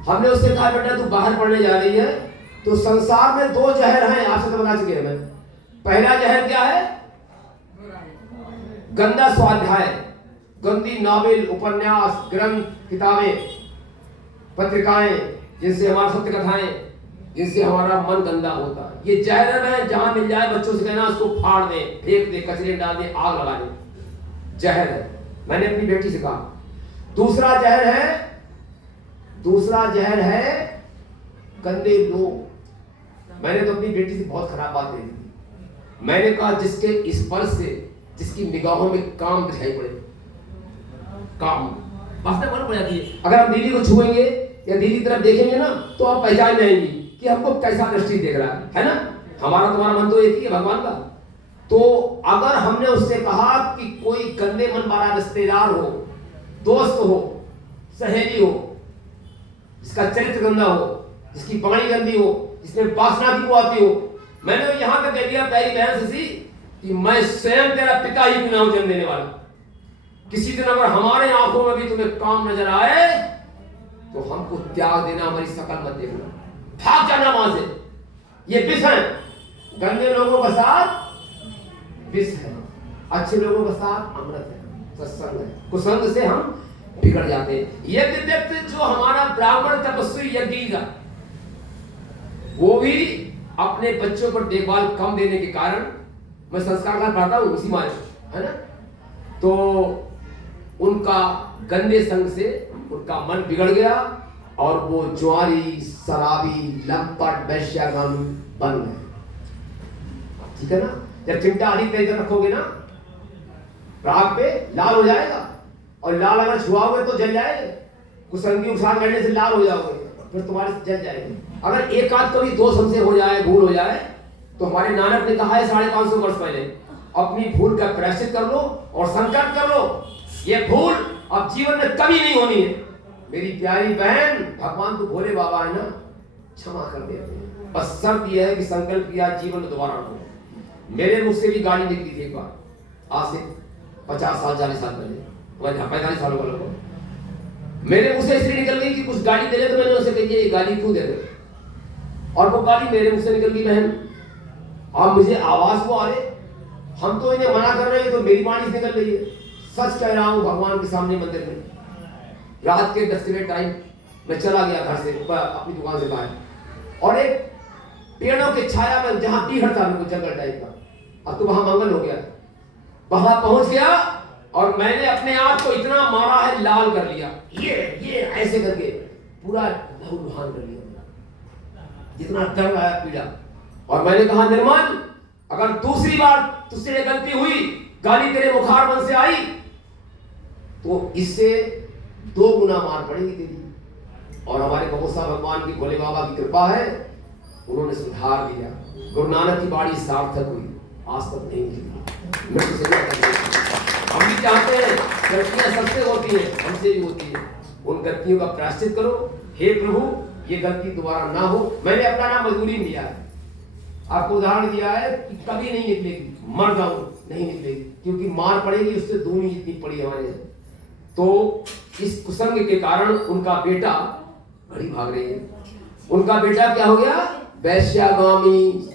हमने उससे कहा बेटा तू बाहर पढ़ने जा रही है तो संसार में दो जहर हैं, आपसे तो बता चुके हैं मैं। पहला जहर क्या है? गंदा स्वाध्याय, गंदी नॉवेल, उपन्यास, ग्रंथ, किताबें, पत्रिकाएं, जिनसे हमारा सत्य कथाएं, जिनसे हमारा मन गंदा होता है। ये जहर है, जहां मिल जाए बच्चों से कहना उसको फाड़ दे, फेंक दे, कचरे डाल दे, आग लगा दे, जहर है। मैंने अपनी बेटी से कहा। दूसरा जहर है गंदे लोग। मैंने तो अपनी बेटी से बहुत खराब बात कही थी। मैंने कहा जिसके स्पर्श से, जिसकी निगाहों में काम दिखाई पड़े, काम वास्तव में पड़ जाती है। अगर हम दीदी को छुएंगे या दीदी की तरफ देखेंगे ना तो आप पहचान जाएंगी कि हमको कैसा दृष्टि देख रहा है ना। हमारा तुम्हारा मन तो एक ही है भगवान का। तो अगर हमने उससे कहा कि कोई गंदे मन वाला रिश्तेदार हो, दोस्त हो, सहेली हो, जिसका चरित्र गंदा हो, जिसकी पगड़ी गंदी हो, जिसमें वासना की वो आती हो, मैंने तो यहां तक कह दिया प्यारी बहन से कि मैं स्वयं तेरा पिता ही क्यों ना हूं जन्म देने वाला। किसी दिन अगर हमारे आंखों में भी तुम्हें काम नजर आए तो हमको त्याग देना, हमारी शकल मत देखना, भाग जाना वहां से। ये विष है, गंदे लोगों का साथ विष है, अच्छे लोगों का साथ अमृत है, सत्संग है। कुसंग से हम बिगड़ जाते हैं। यज्ञदत्त जो हमारा ब्राह्मण तपस्वी यज्ञी था, वो भी अपने बच्चों पर देखभाल कम देने के कारण, मैं संस्कार का पढ़ाता हूं उसी मारे, है ना, तो उनका गंदे संग से उनका मन बिगड़ गया और वो जुआरी, शराबी, लंपट, वैश्यागामी बन गए। ठीक है ना। जब चिमटा अधिक तेज रखोगे ना, राग पे लाल हो जाएगा, और लाल अगर छुआओगे तो जल जाएगा। कुसंगियों के साथ रहने से लाल हो जाओगे, फिर तुम्हारे जल जाएंगे। अगर एक आध कभी दोष हमसे हो जाए, भूल हो जाए, तो हमारे नानक ने कहा है 550 वर्ष पहले, अपनी भूल का प्रायश्चित कर लो और संकल्प कर लो, ये भूल अब जीवन में कभी नहीं होनी है। मेरी प्यारी बहन, भगवान तो भोले बाबा है ना, क्षमा कर देते हैं। बस शर्त यह है कि संकल्प किया जीवन में दोबारा हो। मेरे मुख से भी गाली निकली थी एक बार, आज से 50 साल 40 साल पहले, 45 सालों का लोग, मेरे मुंह से इसलिए निकल गई कि कुछ गाली दे रहे तो मैंने उसे कही ये गाली क्यों दे रहे, और वो गाली मेरे मुंह से निकल गई बहन। और मुझे आवाज को आ रहे, हम तो इन्हें मना कर रहे हैं तो मेरी वाणी निकल रही है। सच कह रहा हूं, भगवान के सामने मंदिर में रात के 10 के टाइम मैं चला गया घर से, अपनी दुकान से बाहर, और एक पेड़ों के छाया में जहां पीहर था बिल्कुल जंगल टाइप का, अब तो वहां मंगल हो गया, वहां पहुंच गया और मैंने अपने आप को इतना मारा है, लाल कर लिया, ये ऐसे करके पूरा लहूलुहान कर लिया, जितना दर्द आया, पीड़ा। और मैंने कहा निर्मल, अगर दूसरी बार तुझसे ये गलती हुई, गाली तेरे मुखार मन से आई, तो इससे 2 गुना मार पड़ेगी तेरी। और हमारे बबोसा भगवान की, भोले बाबा की कृपा है, उन्होंने सुधार दिया। गुरु नानक की बाणी सार्थक हुई, आज तक नहीं निकली। हम भी चाहते हैं, गलतियां सबसे होती हैं, हमसे भी होती है, उन गलतियों का प्रायश्चित करो। हे प्रभु, ये गलती दोबारा ना हो। मैंने अपना नाम मजबूरी में दिया है, आपको उदाहरण दिया है कि कभी नहीं निकलेगी, मर जाऊं नहीं निकलेगी, क्योंकि मार पड़ेगी उससे दूनी जितनी पड़ी हमारे। तो इस कुसंग के कारण उनका बेटा बड़ी भाग रही है। उनका बेटा क्या हो गया? वैश्यागामी,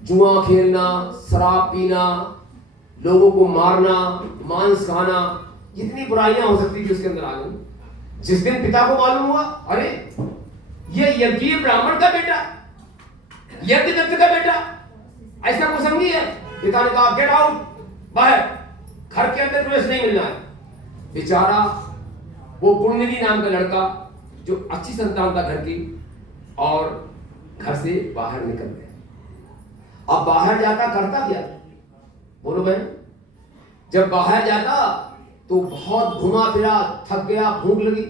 जुआ खेलना, शराब पीना, लोगों को मारना, मांस खाना, जितनी बुराइयां हो सकती थी उसके अंदर आ गई। जिस दिन पिता को मालूम हुआ, अरे ये यज्ञीय ब्राह्मण का बेटा, यज्ञ दत्त का बेटा ऐसा कुसंगी है, पिता ने कहा गेट आउट, बाहर, घर के अंदर प्रवेश नहीं मिलना है। बेचारा वो गुणनिधि नाम का लड़का जो अच्छी संतान था घर की, और घर से बाहर निकल गया। अब बाहर जाता करता क्या? बोलो बहन, जब बाहर जाता तो बहुत घुमा फिरा, थक गया, भूख लगी।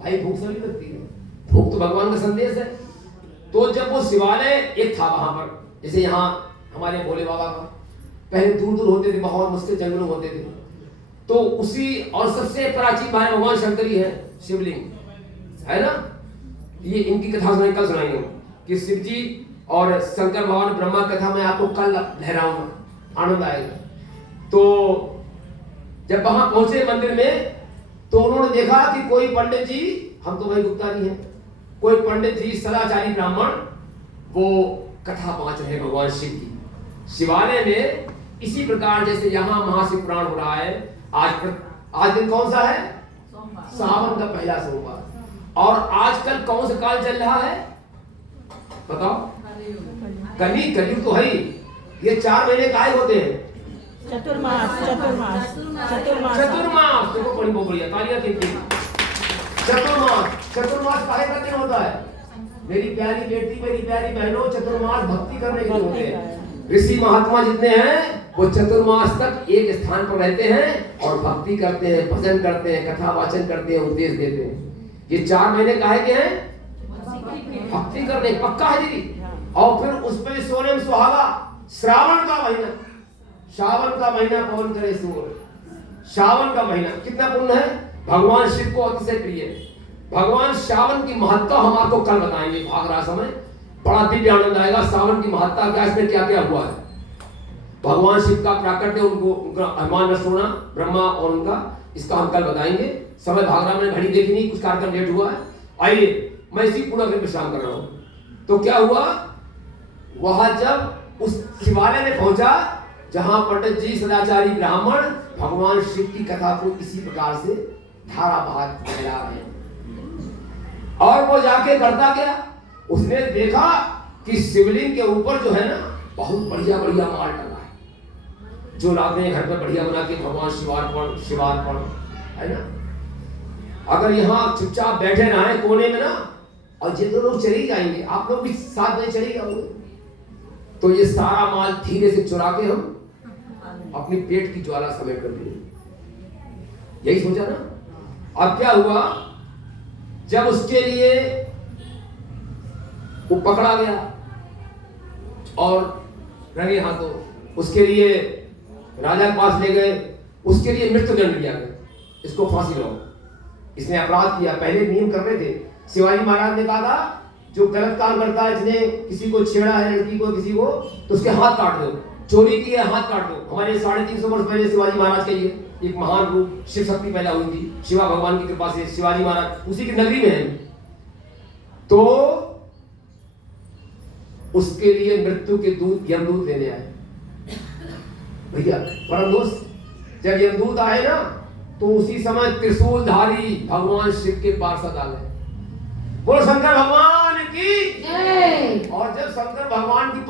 भाई भूख सभी लगती है, भूख तो भगवान का संदेश है। तो जब वो शिवालय एक था वहां पर, जैसे यहाँ हमारे भोले बाबा का, पहले दूर दूर होते थे, बहुत मुश्किल जंगलों होते थे, तो उसी, और सबसे प्राचीन भाई भगवान शंकर ही है, शिवलिंग है ना। ये इनकी कथा सुनाई, कल सुनाई हूँ कि शिव जी और शंकर भगवान ब्रह्मा कथा मैं आपको कल लहराऊंगा, आनंद आएगा। तो जब वहां पहुंचे मंदिर में, तो उन्होंने देखा कि कोई पंडित जी, हम तो भाई गुप्ता जी हैं, कोई पंडित जी सदाचारी ब्राह्मण वो कथा पहुंच रहे भगवान शिव की शिवालय में। इसी प्रकार जैसे यहाँ महाशिव पुराण हो रहा है, आज दिन कौन सा है? सावन का पहला सोमवार। और आजकल कौन सा काल चल रहा है बताओ? कलयुग तो है ही। ये 4 महीने काहे होते हैं? चतुर्मास, चतुर्मास, चतुर्मास, चतुर्मास। देखो बड़ी बढ़िया, तालियां दीजिए। चतुर्मास काहे का दिन होता है? मेरी प्यारी बेटी, मेरी प्यारी बहनों, चतुर्मास भक्ति करने के लिए होते हैं। ऋषि महात्मा जितने हैं वो चतुर्मास तक एक स्थान पर रहते हैं और भक्ति करते हैं, भजन करते हैं, कथा वाचन करते हैं, उपदेश देते हैं। ये 4 महीने काहे के हैं? भक्ति करने, पक्का है दीदी। और फिर उस पर सोने में सुहागा, श्रावण का महीना, श्रावण का महीना पवन करे सूर, श्रावण का महीना कितना पुण्य है, भगवान शिव को अति से प्रिय है। भगवान श्रावण की महत्ता हम आपको कल बताएंगे, भाग रहा समय बड़ा दिव्य आनंद आएगा। श्रावण की महत्ता क्या, इसमें क्या क्या हुआ है, भगवान शिव का प्राकट्य, उनका अभिमान नष्ट होना, ब्रह्मा और उनका, इसका हम कल बताएंगे। समय भाग रहा, मैंने घड़ी देखी नहीं, कुछ कार्यक्रम लेट हुआ है। आइए मैं इसी पूरा फिर विश्राम कर रहा हूं। तो क्या हुआ, वहां जब उस शिवालय में पहुंचा जहां पंडित जी सदाचारी ब्राह्मण भगवान शिव की कथा को इसी प्रकार से धारावाह फैला रहे हैं, और वो जाके करता क्या, उसने देखा कि शिवलिंग के ऊपर जो है ना बहुत बढ़िया बढ़िया माल टंगा है, जो लाते हैं घर पर बढ़िया बना के, भगवान शिवार्पण शिवार्पण है ना। अगर यहाँ चुपचाप बैठे ना है कोने में ना, और जितने लोग चले जाएंगे, आप लोग भी साथ में चले जाओगे, तो ये सारा माल धीरे से चुरा के हम अपनी पेट की ज्वाला समेट कर दिए। यही सोचा ना। अब क्या हुआ, जब उसके लिए वो पकड़ा गया और रंगे हाथों उसके लिए राजा के पास ले गए, उसके लिए मृत्युदंड दिया गया, इसको फांसी लो, इसने अपराध किया। पहले नियम कर रहे थे, शिवाजी महाराज ने कहा था जो गलत काम करता है, इसने किसी को छेड़ा है, लड़की को, किसी को, तो उसके हाथ काट दो, चोरी की है हाथ काट दो। हमारे 350 वर्ष पहले शिवाजी महाराज के लिए एक महान रूप शिव शक्ति पैदा हुई थी, शिवा भगवान की कृपा से शिवाजी महाराज उसी की नगरी में है, तो उसके लिए मृत्यु के दूत यमदूत लेने आए। भैया परम दोस्त, जब यमदूत आए ना तो उसी समय त्रिशूलधारी भगवान शिव के पार्षद आ गए। बोलो शंकर भगवान की जय। और जब शंकर भगवान की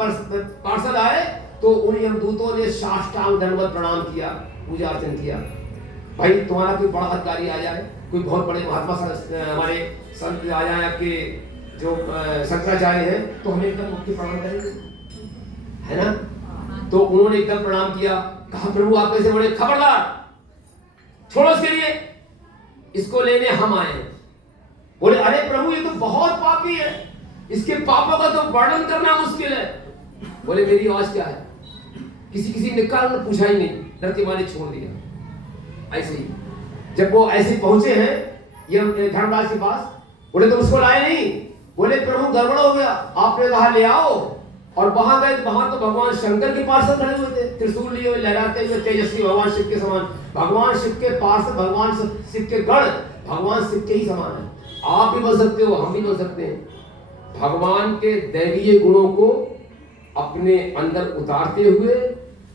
पार्षद आए तो उन यमदूतों ने साष्टांग दंडवत प्रणाम किया, पूजा अर्चन किया। भाई तुम्हारा कोई बड़ा अधिकारी आ जाए, कोई बहुत बड़े महात्मा हमारे संत आ जाए, आपके जो शंकराचार्य हैं, तो हमें एकदम मुक्ति प्रणाम करेंगे, है ना। तो उन्होंने एकदम प्रणाम किया, कहा प्रभु आप कैसे बड़े, खबरदार छोड़ो इसके लिए, इसको लेने हम आए हैं। बोले अरे प्रभु ये तो बहुत पापी है, इसके पापों का तो वर्णन करना मुश्किल है। बोले मेरी आवाज क्या है, किसी ने कारण पूछा ही नहीं, डर के मारे छोड़ दिया। ऐसे ही जब वो ऐसे पहुंचे हैं ये धर्मराज के पास, बोले तो उसको लाए नहीं। बोले प्रभु गड़बड़ हो गया, आपने कहा ले आओ और वहां गए, वहां तो भगवान शंकर के पार्षद खड़े हुए थे, त्रिशूल लिए हुए, लहराते हुए, तेजस्वी, भगवान शिव के समान। भगवान शिव के पार्षद, भगवान शिव के गण भगवान शिव के ही समान है। आप भी बन सकते हो, हम भी बन सकते हैं। भगवान के दैवीय गुणों को अपने अंदर उतारते हुए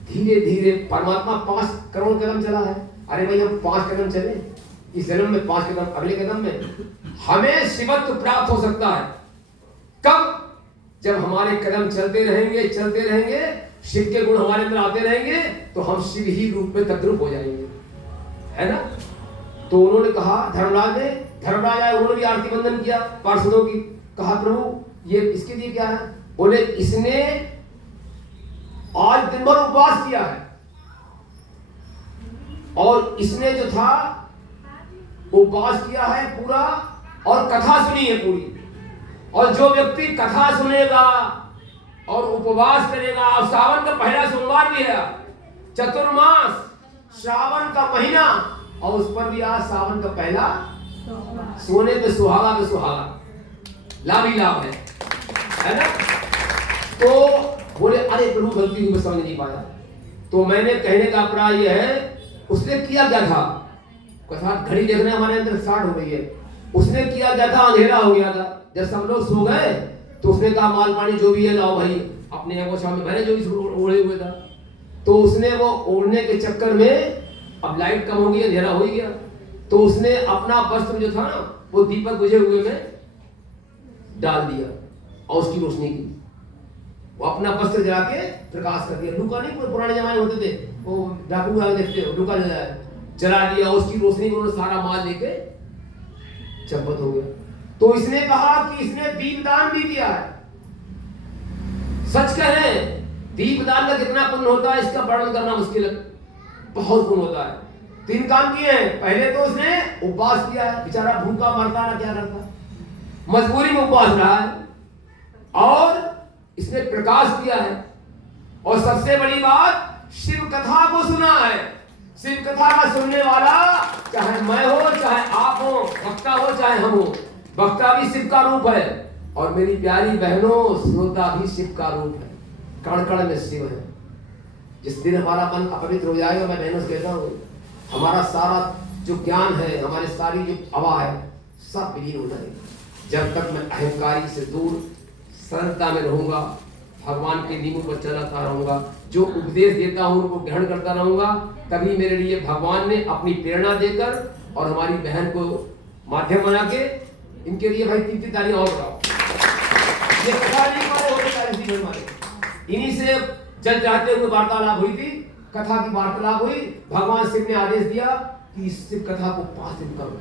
धीरे धीरे परमात्मा 5 करोड़ कदम चला है। अरे भाई, हम 5 कदम चले, इस जन्म में 5 कदम, अगले कदम में हमें शिवत्व प्राप्त हो सकता है। कब? जब हमारे कदम चलते रहेंगे, शिव के गुण हमारे अंदर आते रहेंगे, तो हम शिव ही रूप में तद्रूप हो जाएंगे, है ना। तो उन्होंने कहा, धर्मराज आए, उन्होंने भी आरती बंदन किया पार्षदों की। कहा, प्रभु ये इसके लिए क्या है? बोले, इसने आज दिन भर उपवास किया है और इसने जो था उपवास किया है पूरा, और कथा सुनी है पूरी। और जो व्यक्ति कथा सुनेगा और उपवास करेगा, और सावन का पहला सोमवार भी है, चतुर्मास श्रावण का महीना, और उस पर भी आज सावन का पहला, सोने पे सुहागा पे सुहागा, लाभ ही लाभ है ना। तो बोले, अरे प्रभु गलती हुई, मैं समझ नहीं पाया। तो मैंने कहने का अभिप्राय यह है, उसने किया क्या था? कथा घड़ी देखने हमारे अंदर स्टार्ट हो गई है। उसने किया क्या था? अंधेरा हो गया था, जब सब लोग सो गए तो उसने कहा, माल पानी जो भी है लाओ भाई, अपने वो शाम में, मैंने जो भी ओढ़े हुए था। तो उसने वो ओढ़ने के चक्कर में, अब लाइट कम हो गई, अंधेरा हो गया, तो उसने अपना वस्त्र जो था ना, वो दीपक बुझे हुए में डाल दिया और उसकी रोशनी की, वो अपना वस्त्र जला के प्रकाश कर दिया। लुका नहीं, पुराने जमाने होते थे, वो डाकू आगे देखते हो, लुका जला दिया, उसकी रोशनी में उन्होंने सारा माल लेके चंपत हो गया। तो इसने कहा कि इसने दीपदान भी दिया है। सच कहें, दीपदान का कितना पुण्य होता है इसका वर्णन करना मुश्किल है, बहुत पुण्य होता है। 3 काम किए हैं। पहले तो उसने उपवास किया है, बेचारा भूखा मरता ना, क्या करता, मजबूरी में उपवास रहा है, और इसने प्रकाश किया है। और सबसे बड़ी बात, शिव कथा को सुना है। शिव कथा का सुनने वाला, चाहे मैं हो, चाहे आप हो, वक्ता हो, चाहे हम हो, वक्ता भी शिव का रूप है, और मेरी प्यारी बहनों, श्रोता भी शिव का रूप है। कण कण में शिव है। जिस दिन हमारा मन अपवित्र हो जाएगा, मैं बहनों से कहता हूँ, हमारा सारा जो ज्ञान है, हमारी सारी जो हवा है, सब विलीन हो जाएगी। जब तक मैं अहंकारी से दूर सरलता में रहूंगा, भगवान के नियमों पर चलाता रहूंगा, जो उपदेश देता हूं उनको ग्रहण करता रहूंगा, तभी मेरे लिए भगवान ने अपनी प्रेरणा देकर और हमारी बहन को माध्यम बना के, इनके लिए भाई 3 तालियां और बताओ। ये कथा नहीं मारे होते तारीफ हमारे, इन्हीं से जल जाते हुए वार्तालाप हुई थी, कथा की वार्तालाप हुई। भगवान शिव ने आदेश दिया कि इस शिव कथा को 5 दिन करो।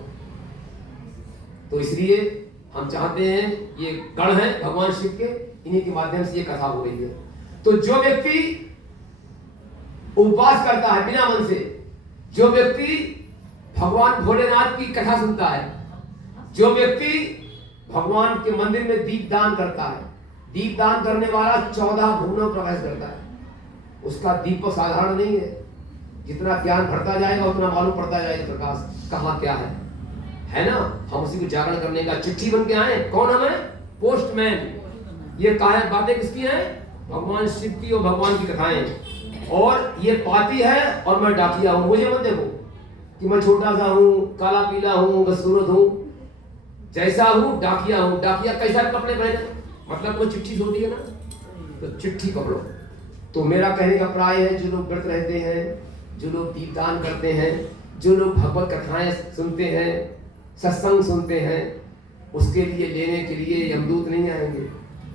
तो इसलिए हम चाहते हैं, ये गण है भगवान शिव के, इन्हीं के माध्यम से ये कथा हो रही है। तो जो व्यक्ति उपवास करता है बिना मन से, जो व्यक्ति भगवान भोलेनाथ की कथा सुनता है, जो व्यक्ति भगवान के मंदिर में दीप दान करता है, दीप दान करने वाला 14 भुवनों प्रवेश करता है, उसका दीपक साधारण नहीं है। जितना ज्ञान बढ़ता जाएगा उतना मालूम पड़ता जाएगा प्रकाश कहाँ क्या है ना। हम उसी को जागरण करने का चिट्ठी बन के आए। कौन हम है? पोस्टमैन। ये बातें किसकी हैं? भगवान शिव की और भगवान की कथाएं। और ये पाती है और मैं डाकिया हूं। मुझे मत देखो कि मैं छोटा सा हूं, काला पीला हूं, बदसूरत हूं, जैसा हूं डाकिया हूं। डाकिया कैसा कपड़े पहने, मतलब कोई चिट्ठी होती है ना, तो चिट्ठी पकड़ो। तो मेरा कहने का प्राय है, जो लोग व्रत रहते हैं, जो लोग दीपदान करते हैं, जो लोग भगवत कथाएं सुनते हैं, सत्संग सुनते हैं, उसके लिए लेने के लिए यमदूत नहीं आएंगे,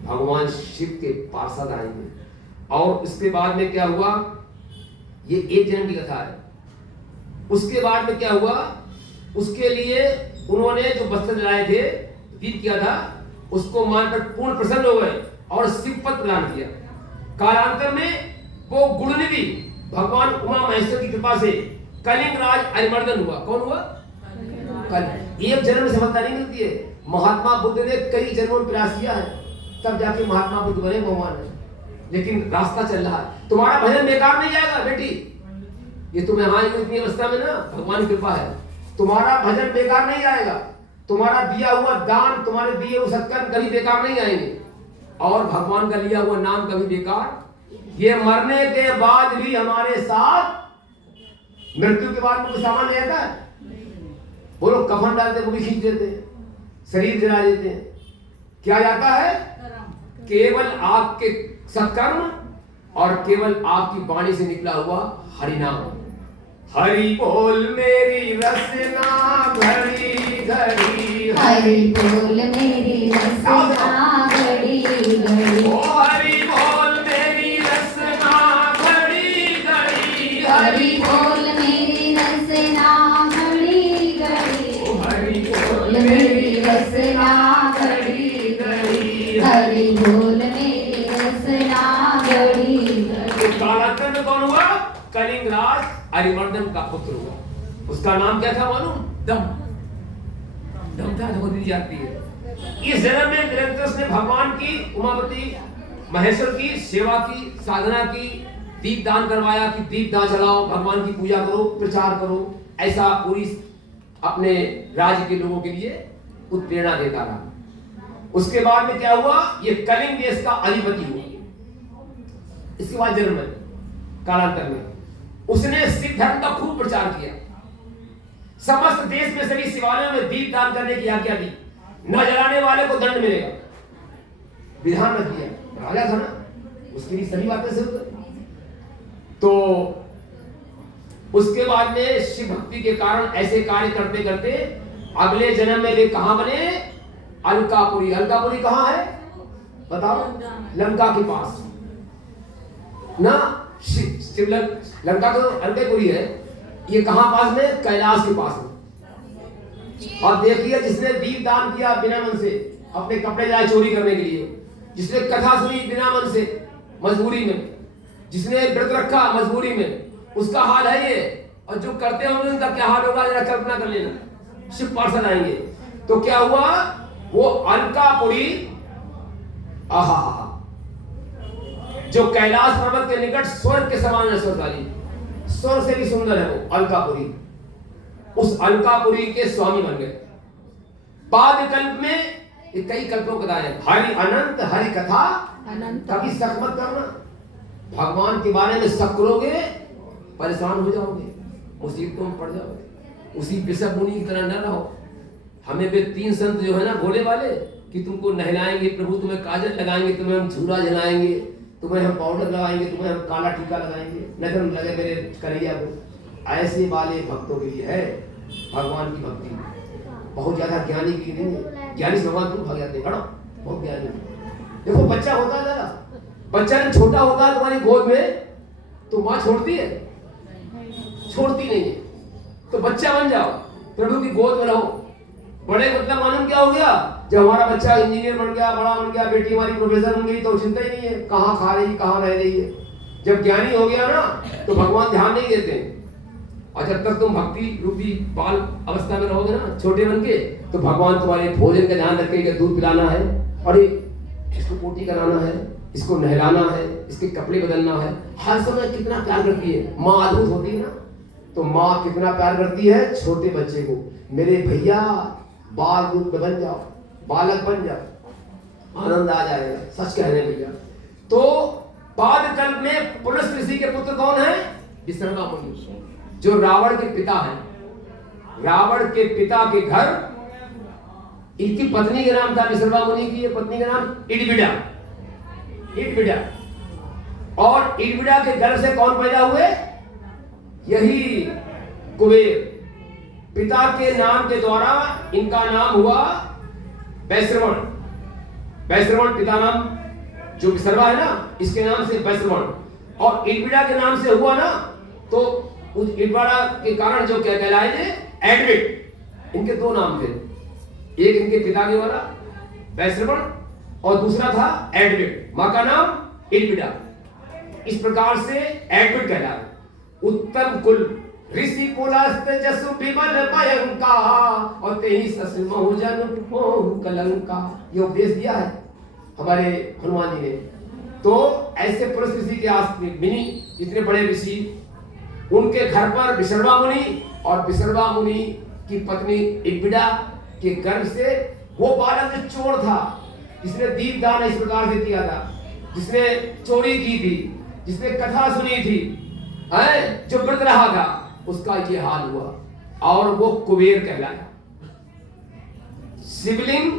भगवान शिव के पार्षद आएंगे। और इसके बाद में क्या हुआ, ये 1 जन्म की कथा है। उसके बाद में क्या हुआ, उसके लिए उन्होंने जो वस्त्र लाए थे, दीप किया था, उसको मानकर पूर्ण प्रसन्न हो गए और शिव पद प्रदान किया। कालांतर में वो गुणनिधि भगवान उमा महेश्वर की कृपा से कलिंग राज अरिमर्दन हुआ। कौन हुआ? कल। 1 जन्म में सफलता नहीं मिलती है। महात्मा बुद्ध ने कई जन्मों में प्रयास किया है, तब जाके महात्मा बुद्ध बने भगवान है। लेकिन रास्ता चल रहा है। तुम्हारा भजन बेकार नहीं जाएगा बेटी, ये तुम्हें हाँ इतनी अवस्था में ना भगवान की कृपा है, तुम्हारा भजन बेकार नहीं जाएगा। तुम्हारा दिया हुआ दान, तुम्हारे दिए हुए सत्कर्म कभी बेकार नहीं आएंगे। और भगवान का लिया हुआ नाम कभी बेकार। ये मरने के बाद भी हमारे साथ, मृत्यु के बाद कोई सामान नहीं आता है। वो लोग कफन डालते, वो भी खींच देते हैं, शरीर जला देते हैं। क्या जाता है? केवल आपके सत्कर्म और केवल आपकी वाणी से निकला हुआ हरिनाम। हरि बोल मेरी रसना घड़ी घड़ी, हरि बोल मेरी रसना घड़ी घड़ी, ओ हरि बोल मेरी रसना घड़ी घड़ी, हरि बोल मेरी रसना घड़ी घड़ी, हरि बोल मेरी रसना घड़ी घड़ी, हरि बोल मेरी रसना घड़ी घड़ी। कालांतर में कौन हुआ? कलिंग राज अरिमर्दन का पुत्र हुआ। उसका नाम क्या था मालूम? दम। दम था जो दी जाती है। इस जन्म में निरंतर उसने भगवान की, उमापति महेश्वर की सेवा की, साधना की, दीप दान करवाया कि दीप दान जलाओ, भगवान की पूजा करो, प्रचार करो। ऐसा पूरी अपने राज्य के लोगों के लिए उत्प्रेरणा देता रहा। उसके बाद में क्या हुआ? ये कलिंग देश का अधिपति हुआ। इसके बाद जन्म में कालांतर में उसने सिख धर्म का खूब प्रचार किया। समस्त देश में सभी शिवालयों में दीप दान करने की आज्ञा दी। न जलाने वाले को दंड मिलेगा, विधान रख दिया। राजा था ना, उसके लिए सभी बातें से तो उसके बाद में शिव भक्ति के कारण ऐसे कार्य करते करते अगले जन्म में वे कहां बने? अलकापुरी। अलकापुरी कहां है बताओ? लंका के पास ना। लंका तो अलकापुरी है, ये कहां पास में? कैलाश के पास में। और देखिए, जिसने दीप दान किया बिना मन से, अपने कपड़े जाए चोरी करने के लिए, जिसने कथा सुनी बिना मन से मजबूरी में, जिसने व्रत रखा मजबूरी में, उसका हाल है ये। और जो करते होंगे उनका क्या हाल होगा जरा कल्पना कर लेना। शिव पार्षद आएंगे तो क्या हुआ? वो अलकापुरी, आहा, जो कैलाश पर्वत के निकट स्वर्ग के समान है, स्वर्ग से भी सुंदर है वो अलकापुरी। उस अलकापुरी के स्वामी बन गए। बाद कल्प में कई कल्पों का है। हरि अनंत, हरि कथा अनंत। कभी शक मत करना, भगवान के बारे में शक करोगे परेशान हो जाओगे, मुसीबतों में पड़ जाओगे। उसी बिशप मुनि की तरह न रहो। हमें वे 3 संत जो है ना भोले वाले, कि तुमको नहलाएंगे प्रभु, तुम्हें काजल लगाएंगे, तुम्हें हम झूला जलाएंगे, तुम्हें हम पाउडर लगाएंगे, तुम्हें हम काला टीका लगाएंगे, नजर लगे मेरे कन्हैया को। ऐसे वाले भक्तों के लिए है भगवान की भक्ति। बहुत ज्यादा ज्ञानी की नहीं है। ज्ञानी भगवान तुम भाग जाते हैं, बहुत ज्ञानी। देखो बच्चा होता है दादा, बच्चा जब छोटा होता है तुम्हारी गोद में, तो माँ छोड़ती है? छोड़ती नहीं है। तो बच्चा बन जाओ, प्रभु की गोद में रहो। बड़े मतलब मालूम क्या हो गया? जब हमारा बच्चा इंजीनियर बन गया, बड़ा बन गया, बेटी हमारी प्रोफेसर बन गई, तो चिंता ही नहीं है कहाँ खा रही, कहाँ रह रही है। जब ज्ञानी हो गया ना, तो भगवान ध्यान नहीं देते। और जब तक तुम भक्ति रूपी बाल अवस्था में रहोगे ना, छोटे बन के, तो भगवान तुम्हारे भोजन का ध्यान रखेगा। दूध पिलाना है, और इसको पोटी कराना है, इसको नहलाना है, इसके कपड़े बदलना है। हर समय कितना प्यार करती है माँ। अद्भुत होती है ना, तो माँ कितना प्यार करती है छोटे बच्चे को। मेरे भैया बाल रूप में बन जाओ, बालक बन जाओ, आनंद आ जाएगा। सच कह रहे भैया। तो बाद कल्प में पुलस्त ऋषि के पुत्र कौन है? विश्रवा मुनि, जो रावण के पिता हैं। रावण के पिता के घर इनकी पत्नी का नाम था विश्रवा मुनि की पत्नी का नाम इडविडा। इडविडा। और इडविडा के घर से कौन पैदा हुए? यही कुबेर। पिता के नाम के द्वारा इनका नाम हुआ वैश्रवण। वैश्रवण पिता नाम जो विश्रवा है ना, इसके नाम से वैश्रवण। और इडविडा के नाम से हुआ ना, तो उस इडविडा के कारण जो क्या कहलाए थे? एडविड। इनके 2 नाम थे, एक इनके पिता के वाला वैश्रवण, और दूसरा था एडविड। मां का नाम इडविडा। इस प्रकार से एडविड कहलाए। उत्तम कुल ऋषि पुलस्त जसु विमल भयंका, और तेहि सस महु जन होहु कलंका। ये उपदेश दिया है हमारे हनुमान जी ने। तो ऐसे पुरुष ऋषि के आस मिनी, इतने बड़े ऋषि, उनके घर पर विश्रवा मुनि, और विश्रवा मुनि की पत्नी इडविडा के गर्भ से वो बालक जो चोर था, जिसने दीपदान इस प्रकार से किया था, जिसने चोरी की थी, जिसने कथा सुनी थी, जो व्रत रहा था, उसका ये हाल हुआ और वो कुबेर कहलाया। शिवलिंग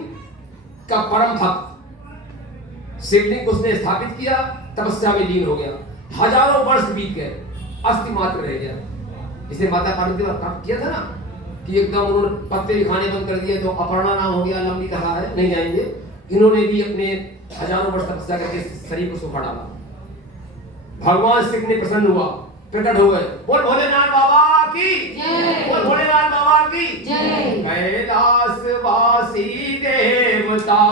का परम भक्त, शिवलिंग को उसने स्थापित किया, तपस्या में लीन हो गया, हजारों वर्ष बीत गए, अस्थि मात्र रह गया। जिसे माता पार्वती ने प्राप्त किया था ना कि एकदम उन्होंने पत्ते भी खाने बंद कर दिए, तो अपर्णा नाम हो गया, लंबी कथा है, नहीं जाएंगे। इन्होंने भी अपने हजारों वर्ष तपस्या करके शरीर को सुखा डाला। भगवान शिव ने प्रसन्न हुआ, प्रकट हो गए। बोल भोलेनाथ बाबा की जय, बोल भोलेनाथ बाबा की जय। कैलाश वासी देवता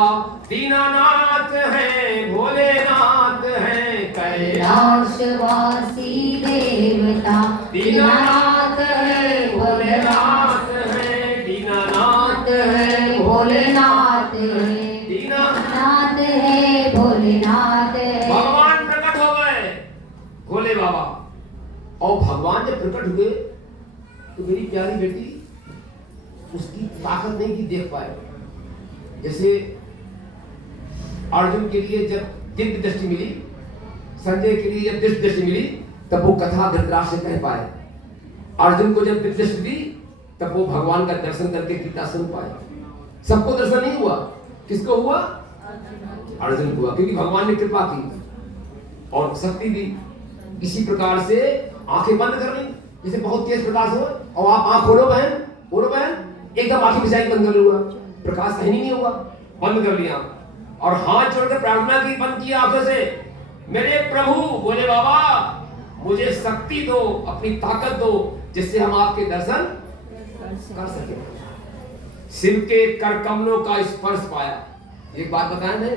दीनानाथ है, भोलेनाथ है। कैलाश वासी देवता दीनानाथ है, भोलेनाथ है। दीनानाथ है, भोलेनाथ है, दीनानाथ है, भोलेनाथ है। भगवान प्रकट हो गए, भोले बाबा। और भगवान जब प्रकट हुए तो मेरी प्यारी बेटी उसकी ताकत नहीं थी देख पाए। जैसे अर्जुन के लिए जब दिव्य दृष्टि मिली, संजय के लिए जब दिव्य दृष्टि मिली, तब वो कथा धृतराष्ट्र से कह पाए। अर्जुन को जब दिव्य दृष्टि दी, तब वो भगवान का दर्शन करके गीता सुन पाए। सबको दर्शन नहीं हुआ, किसको हुआ? अर्जुन को हुआ, क्योंकि भगवान ने कृपा की और शक्ति दी। इसी प्रकार से आंखें बंद कर ली, जैसे बहुत तेज प्रकाश हो और आप आंख खोलो बहन, बोलो बहन, एकदम आंखें बिछाई बंद कर लूंगा, प्रकाश कहीं नहीं होगा, बंद कर लिया और हाथ जोड़कर प्रार्थना की, बंद किया आंखों से। मेरे प्रभु बोले बाबा मुझे शक्ति दो, अपनी ताकत दो, जिससे हम आपके दर्शन कर सके। शिव के कर कमलों का स्पर्श पाया। एक बात बताएं नहीं,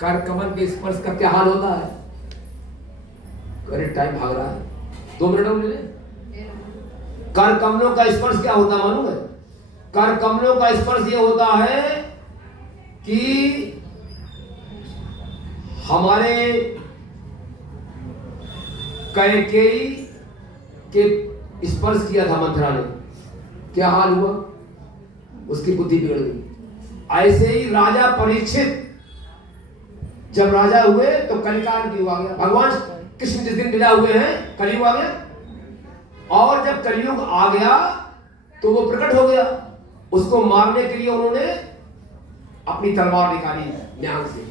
कर कमल के स्पर्श का क्या हाल होता है? अरे टाइम भाग रहा है, 2 मिनट और ले ले। कर कमलों का स्पर्श क्या होता मालूम है? कर कमलों का स्पर्श ये होता है कि हमारे कैकेयी के स्पर्श किया था मंथरा ने, क्या हाल हुआ? उसकी बुद्धि बिगड़ गई। ऐसे ही राजा परीक्षित जब राजा हुए तो कलिकाल की हुआ गया। भगवान कृष्ण जिस दिन विदा हुए हैं, कलयुग आ गया और जब कलयुग आ गया तो वो प्रकट हो गया। उसको मारने के लिए उन्होंने अपनी तलवार निकाली न्याय से,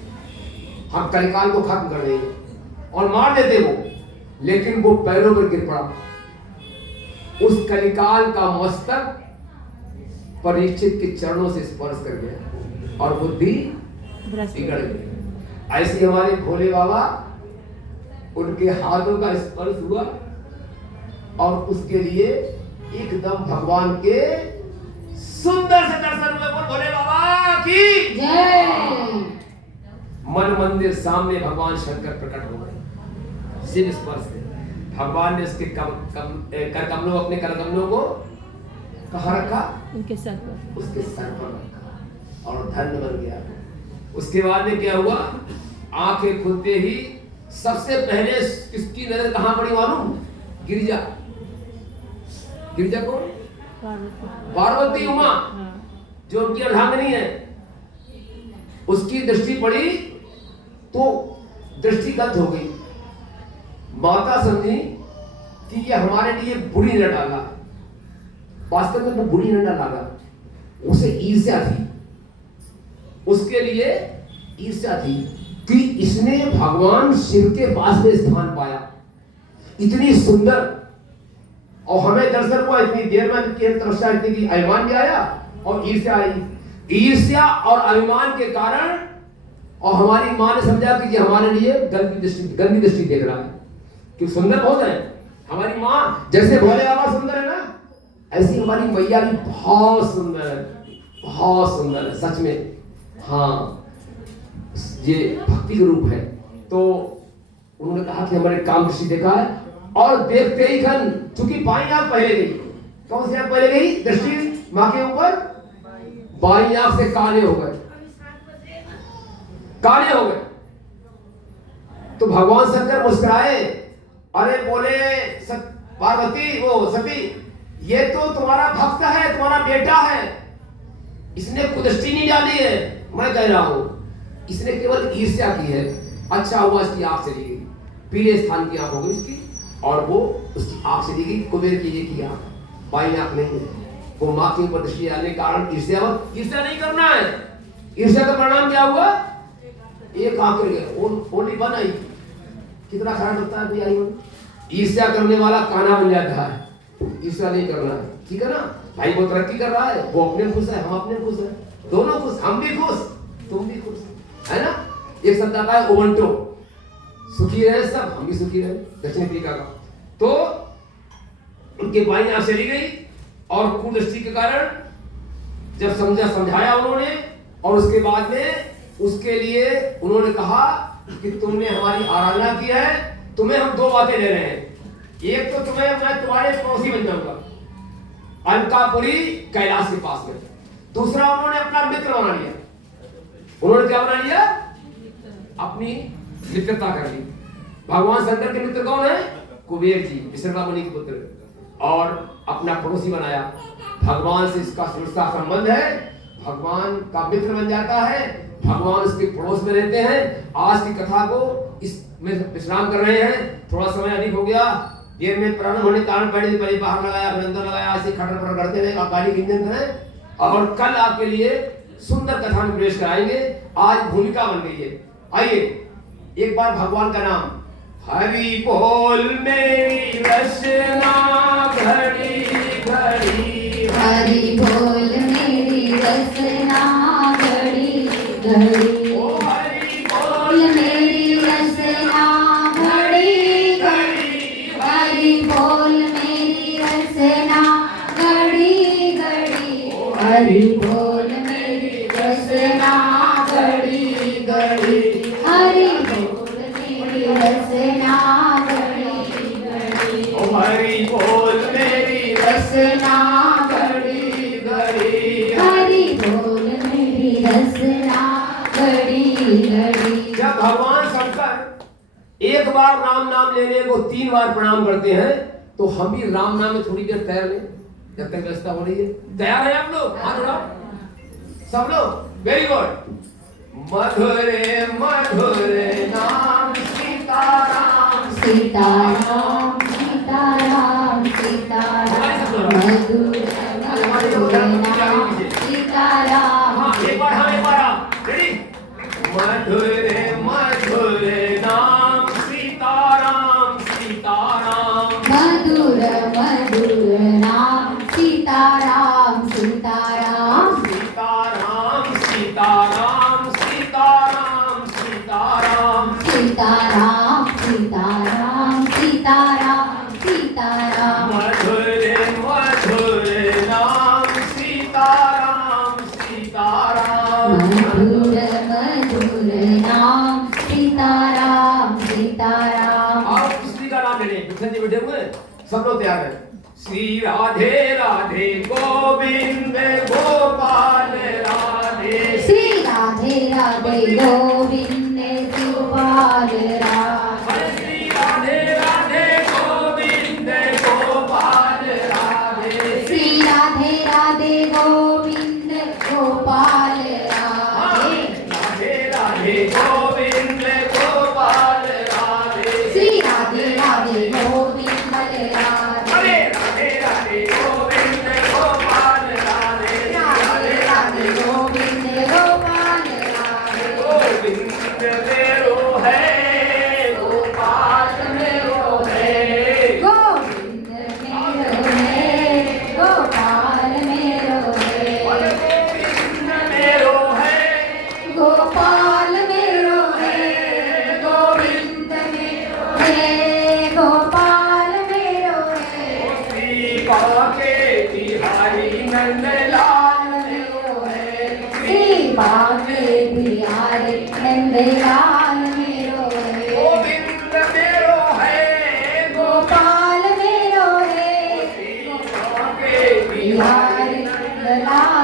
हम कलिकाल को खत्म कर देंगे, और मार देते वो, लेकिन वो पैरों पर गिर पड़ा। उस कलिकाल का मस्तक परीक्षित के चरणों से स्पर्श कर गया और बुद्धि बिगड़ गई। ऐसे हमारे भोले बाबा, उनके हाथों का स्पर्श हुआ और उसके लिए एकदम भगवान के सुंदर से दर्शन हुए। बोल भोले बाबा की जय। मन मंदिर सामने भगवान शंकर प्रकट हो गए शिव स्पर्श से। भगवान ने उसके कर कमलों, अपने कर कमलों को कहाँ रखा? उनके सर पर, उसके सर पर रखा और धन्य बन गया। उसके बाद में क्या हुआ? आंखें खुलते ही सबसे पहले किसकी नजर कहां पड़ी मालूम? गिरिजा। गिरिजा कौन? पार्वती उमा, जो उनकी अर्धांगिनी है। उसकी दृष्टि पड़ी तो दृष्टि गलत हो गई। माता समझी कि ये हमारे लिए बुरी न डाला। वास्तव में वो बुरी न डाला, उसे ईर्ष्या थी, उसके लिए ईर्ष्या थी कि इसने भगवान शिव के पास में स्थान पाया, इतनी सुंदर, और हमें दर्शन हुआ इतनी देर में, तपस्या इतनी की, अभिमान भी आया और ईर्ष्या आई। ईर्ष्या और अभिमान के कारण, और हमारी मां ने समझा कि ये हमारे लिए गंदी दृष्टि देख रहा है, कि सुंदर बहुत है हमारी मां। जैसे भोले बाबा सुंदर है ना, ऐसी हमारी मैया भी बहुत सुंदर है, बहुत सुंदर है सच में। हाँ, ये भक्ति का रूप है। तो उन्होंने कहा कि हमारे काम दृष्टि देखा है, और देखते ही खन, चूंकि बाईं आंख पहले गई। कौन सी आंख पहले गई? दृष्टि मां के ऊपर, बाईं आंख से काले हो गए, काले हो गए। तो भगवान शंकर मुस्कुराए, अरे बोले पार्वती, वो सती, ये तो तुम्हारा भक्त है, तुम्हारा बेटा है, इसने कुदृष्टि नहीं डाली है, मैं कह रहा हूं इसने केवल ईर्ष्या की है, अच्छा हुआ इसकी आंख चली गई, पीले स्थान की आंख हो गई इसकी, और वो उसकी आंख चली गई। कुबेर की एक ही आंख, बाई आंख नहीं है। वो मां के ऊपर दृष्टि डालने के कारण ईर्ष्या नहीं करना है। ईर्ष्या का परिणाम क्या हुआ? एक आंख कर गया, ओनली वन आई। कितना खराब लगता है भैया। ईर्ष्या करने वाला काना बन जाता है, ईर्ष्या नहीं करना है, ठीक है ना। भाई वो तरक्की कर रहा है, वो अपने खुश है, हम अपने खुश है, दोनों खुश, हम भी खुश, तुम भी खुश, है ना। एक शब्द आता है ओवंटो, सुखी रहे सब, हम भी सुखी रहे, दक्षिण अफ्रीका का। तो उनके बाईं आंख चली गई और कुदृष्टि के कारण जब समझाया उन्होंने, और उसके बाद में उसके लिए उन्होंने कहा कि तुमने हमारी आराधना की है, तुम्हें हम दो बातें दे रहे हैं। एक तो तुम्हें मैं तुम्हारे पड़ोसी बन जाऊंगा अलकापुरी कैलाश के पास में। दूसरा उन्होंने अपना मित्र बना लिया। उन्होंने क्या बना लिया? अपनी मित्रता कर ली। भगवान शंकर के मित्र कौन है? कुबेर जी, विश्रवा मुनि के पुत्र, और अपना पड़ोसी बनाया। भगवान से इसका संबंध है, भगवान का मित्र बन जाता है, भगवान उसके पड़ोस में रहते हैं। आज की कथा को इसमें विश्राम कर रहे हैं, थोड़ा समय अधिक हो गया, देर में प्रारंभ होने के कारण पहले बाहर लगाया, फिर अंदर लगाया, ऐसे खटर पटर करते रहे, आप गाड़ी इंजन करें, और कल आपके लिए सुंदर कथा में प्रवेश कराएंगे। आज भूमिका बन गई है। आइए एक बार भगवान का नाम, हरि बोल मेरी रचना घड़ी घड़ी, हरि बोल मेरी रचना घड़ी घड़ी, ओ हरि बोल मेरी रचना घड़ी घड़ी, हरि बोल मेरी रचना घड़ी घड़ी, हरि बोल मेरी रचना घड़ी घड़ी, हरि बोल मेरी रचना घड़ी घड़ी, ओ हरि बोल मेरी रचना घड़ी घड़ी। हरि बोल मेरी रचना घड़ी घड़ी। जब भगवान शंकर एक बार राम नाम लेने को 3 बार प्रणाम करते हैं, तो हम भी राम नाम में थोड़ी देर तैयार नहीं, जब तक व्यवस्था हो रही है। तैयार है आप लोग? हाथ उठाओ सब लोग, वेरी गुड। मधुरे मधुरे नाम सीताराम, सीताराम सीताराम सीताराम, मधुर मधुर नाम सीताराम। हाँ एक बार, हम एक बार आप रेडी। मधुरे मधुरे नाम सीताराम सीताराम, मधुर मधुर नाम सीताराम सीताराम, सीताराम सीताराम सीताराम सीताराम, सीताराम सीताराम सीताराम सीताराम, मधुरे मधुरे नाम सीताराम सीताराम, मधुर मधुर नाम सीताराम सीताराम। आप किसी का नाम ले लें, जी बैठे हुए सब लोग तैयार हैं। श्री राधे राधे गोविंद गोपाल राधे, श्री राधे राधे गोविंद गोपाल राधे, श्री राधे राधे गोविंद गोपाल राधे, श्री राधे राधे गोविंद गोपाल राधे, राधे राधे गोविंद गोपाल राधे, श्री राधे राधे गोविंद राधे, अरे राधे राधे गोविंद गोपाल राधे, राधे राधे गोविंद गोपाल राधे, गोविंद मेरो है गोपाल मेरो है, गोविंद मेरो है गोपाल मेरो है, गोविंद मेरो है गोपाल मेरो है, गोविंद मेरो है गोपाल मेरो है, श्री के बिहारी नंदलाल मेरो है, श्री बाके बिहारी नंदलाल मेरो है, गोविंद मेरो है गोपाल मेरो है, श्री के बिहारी नंदलाल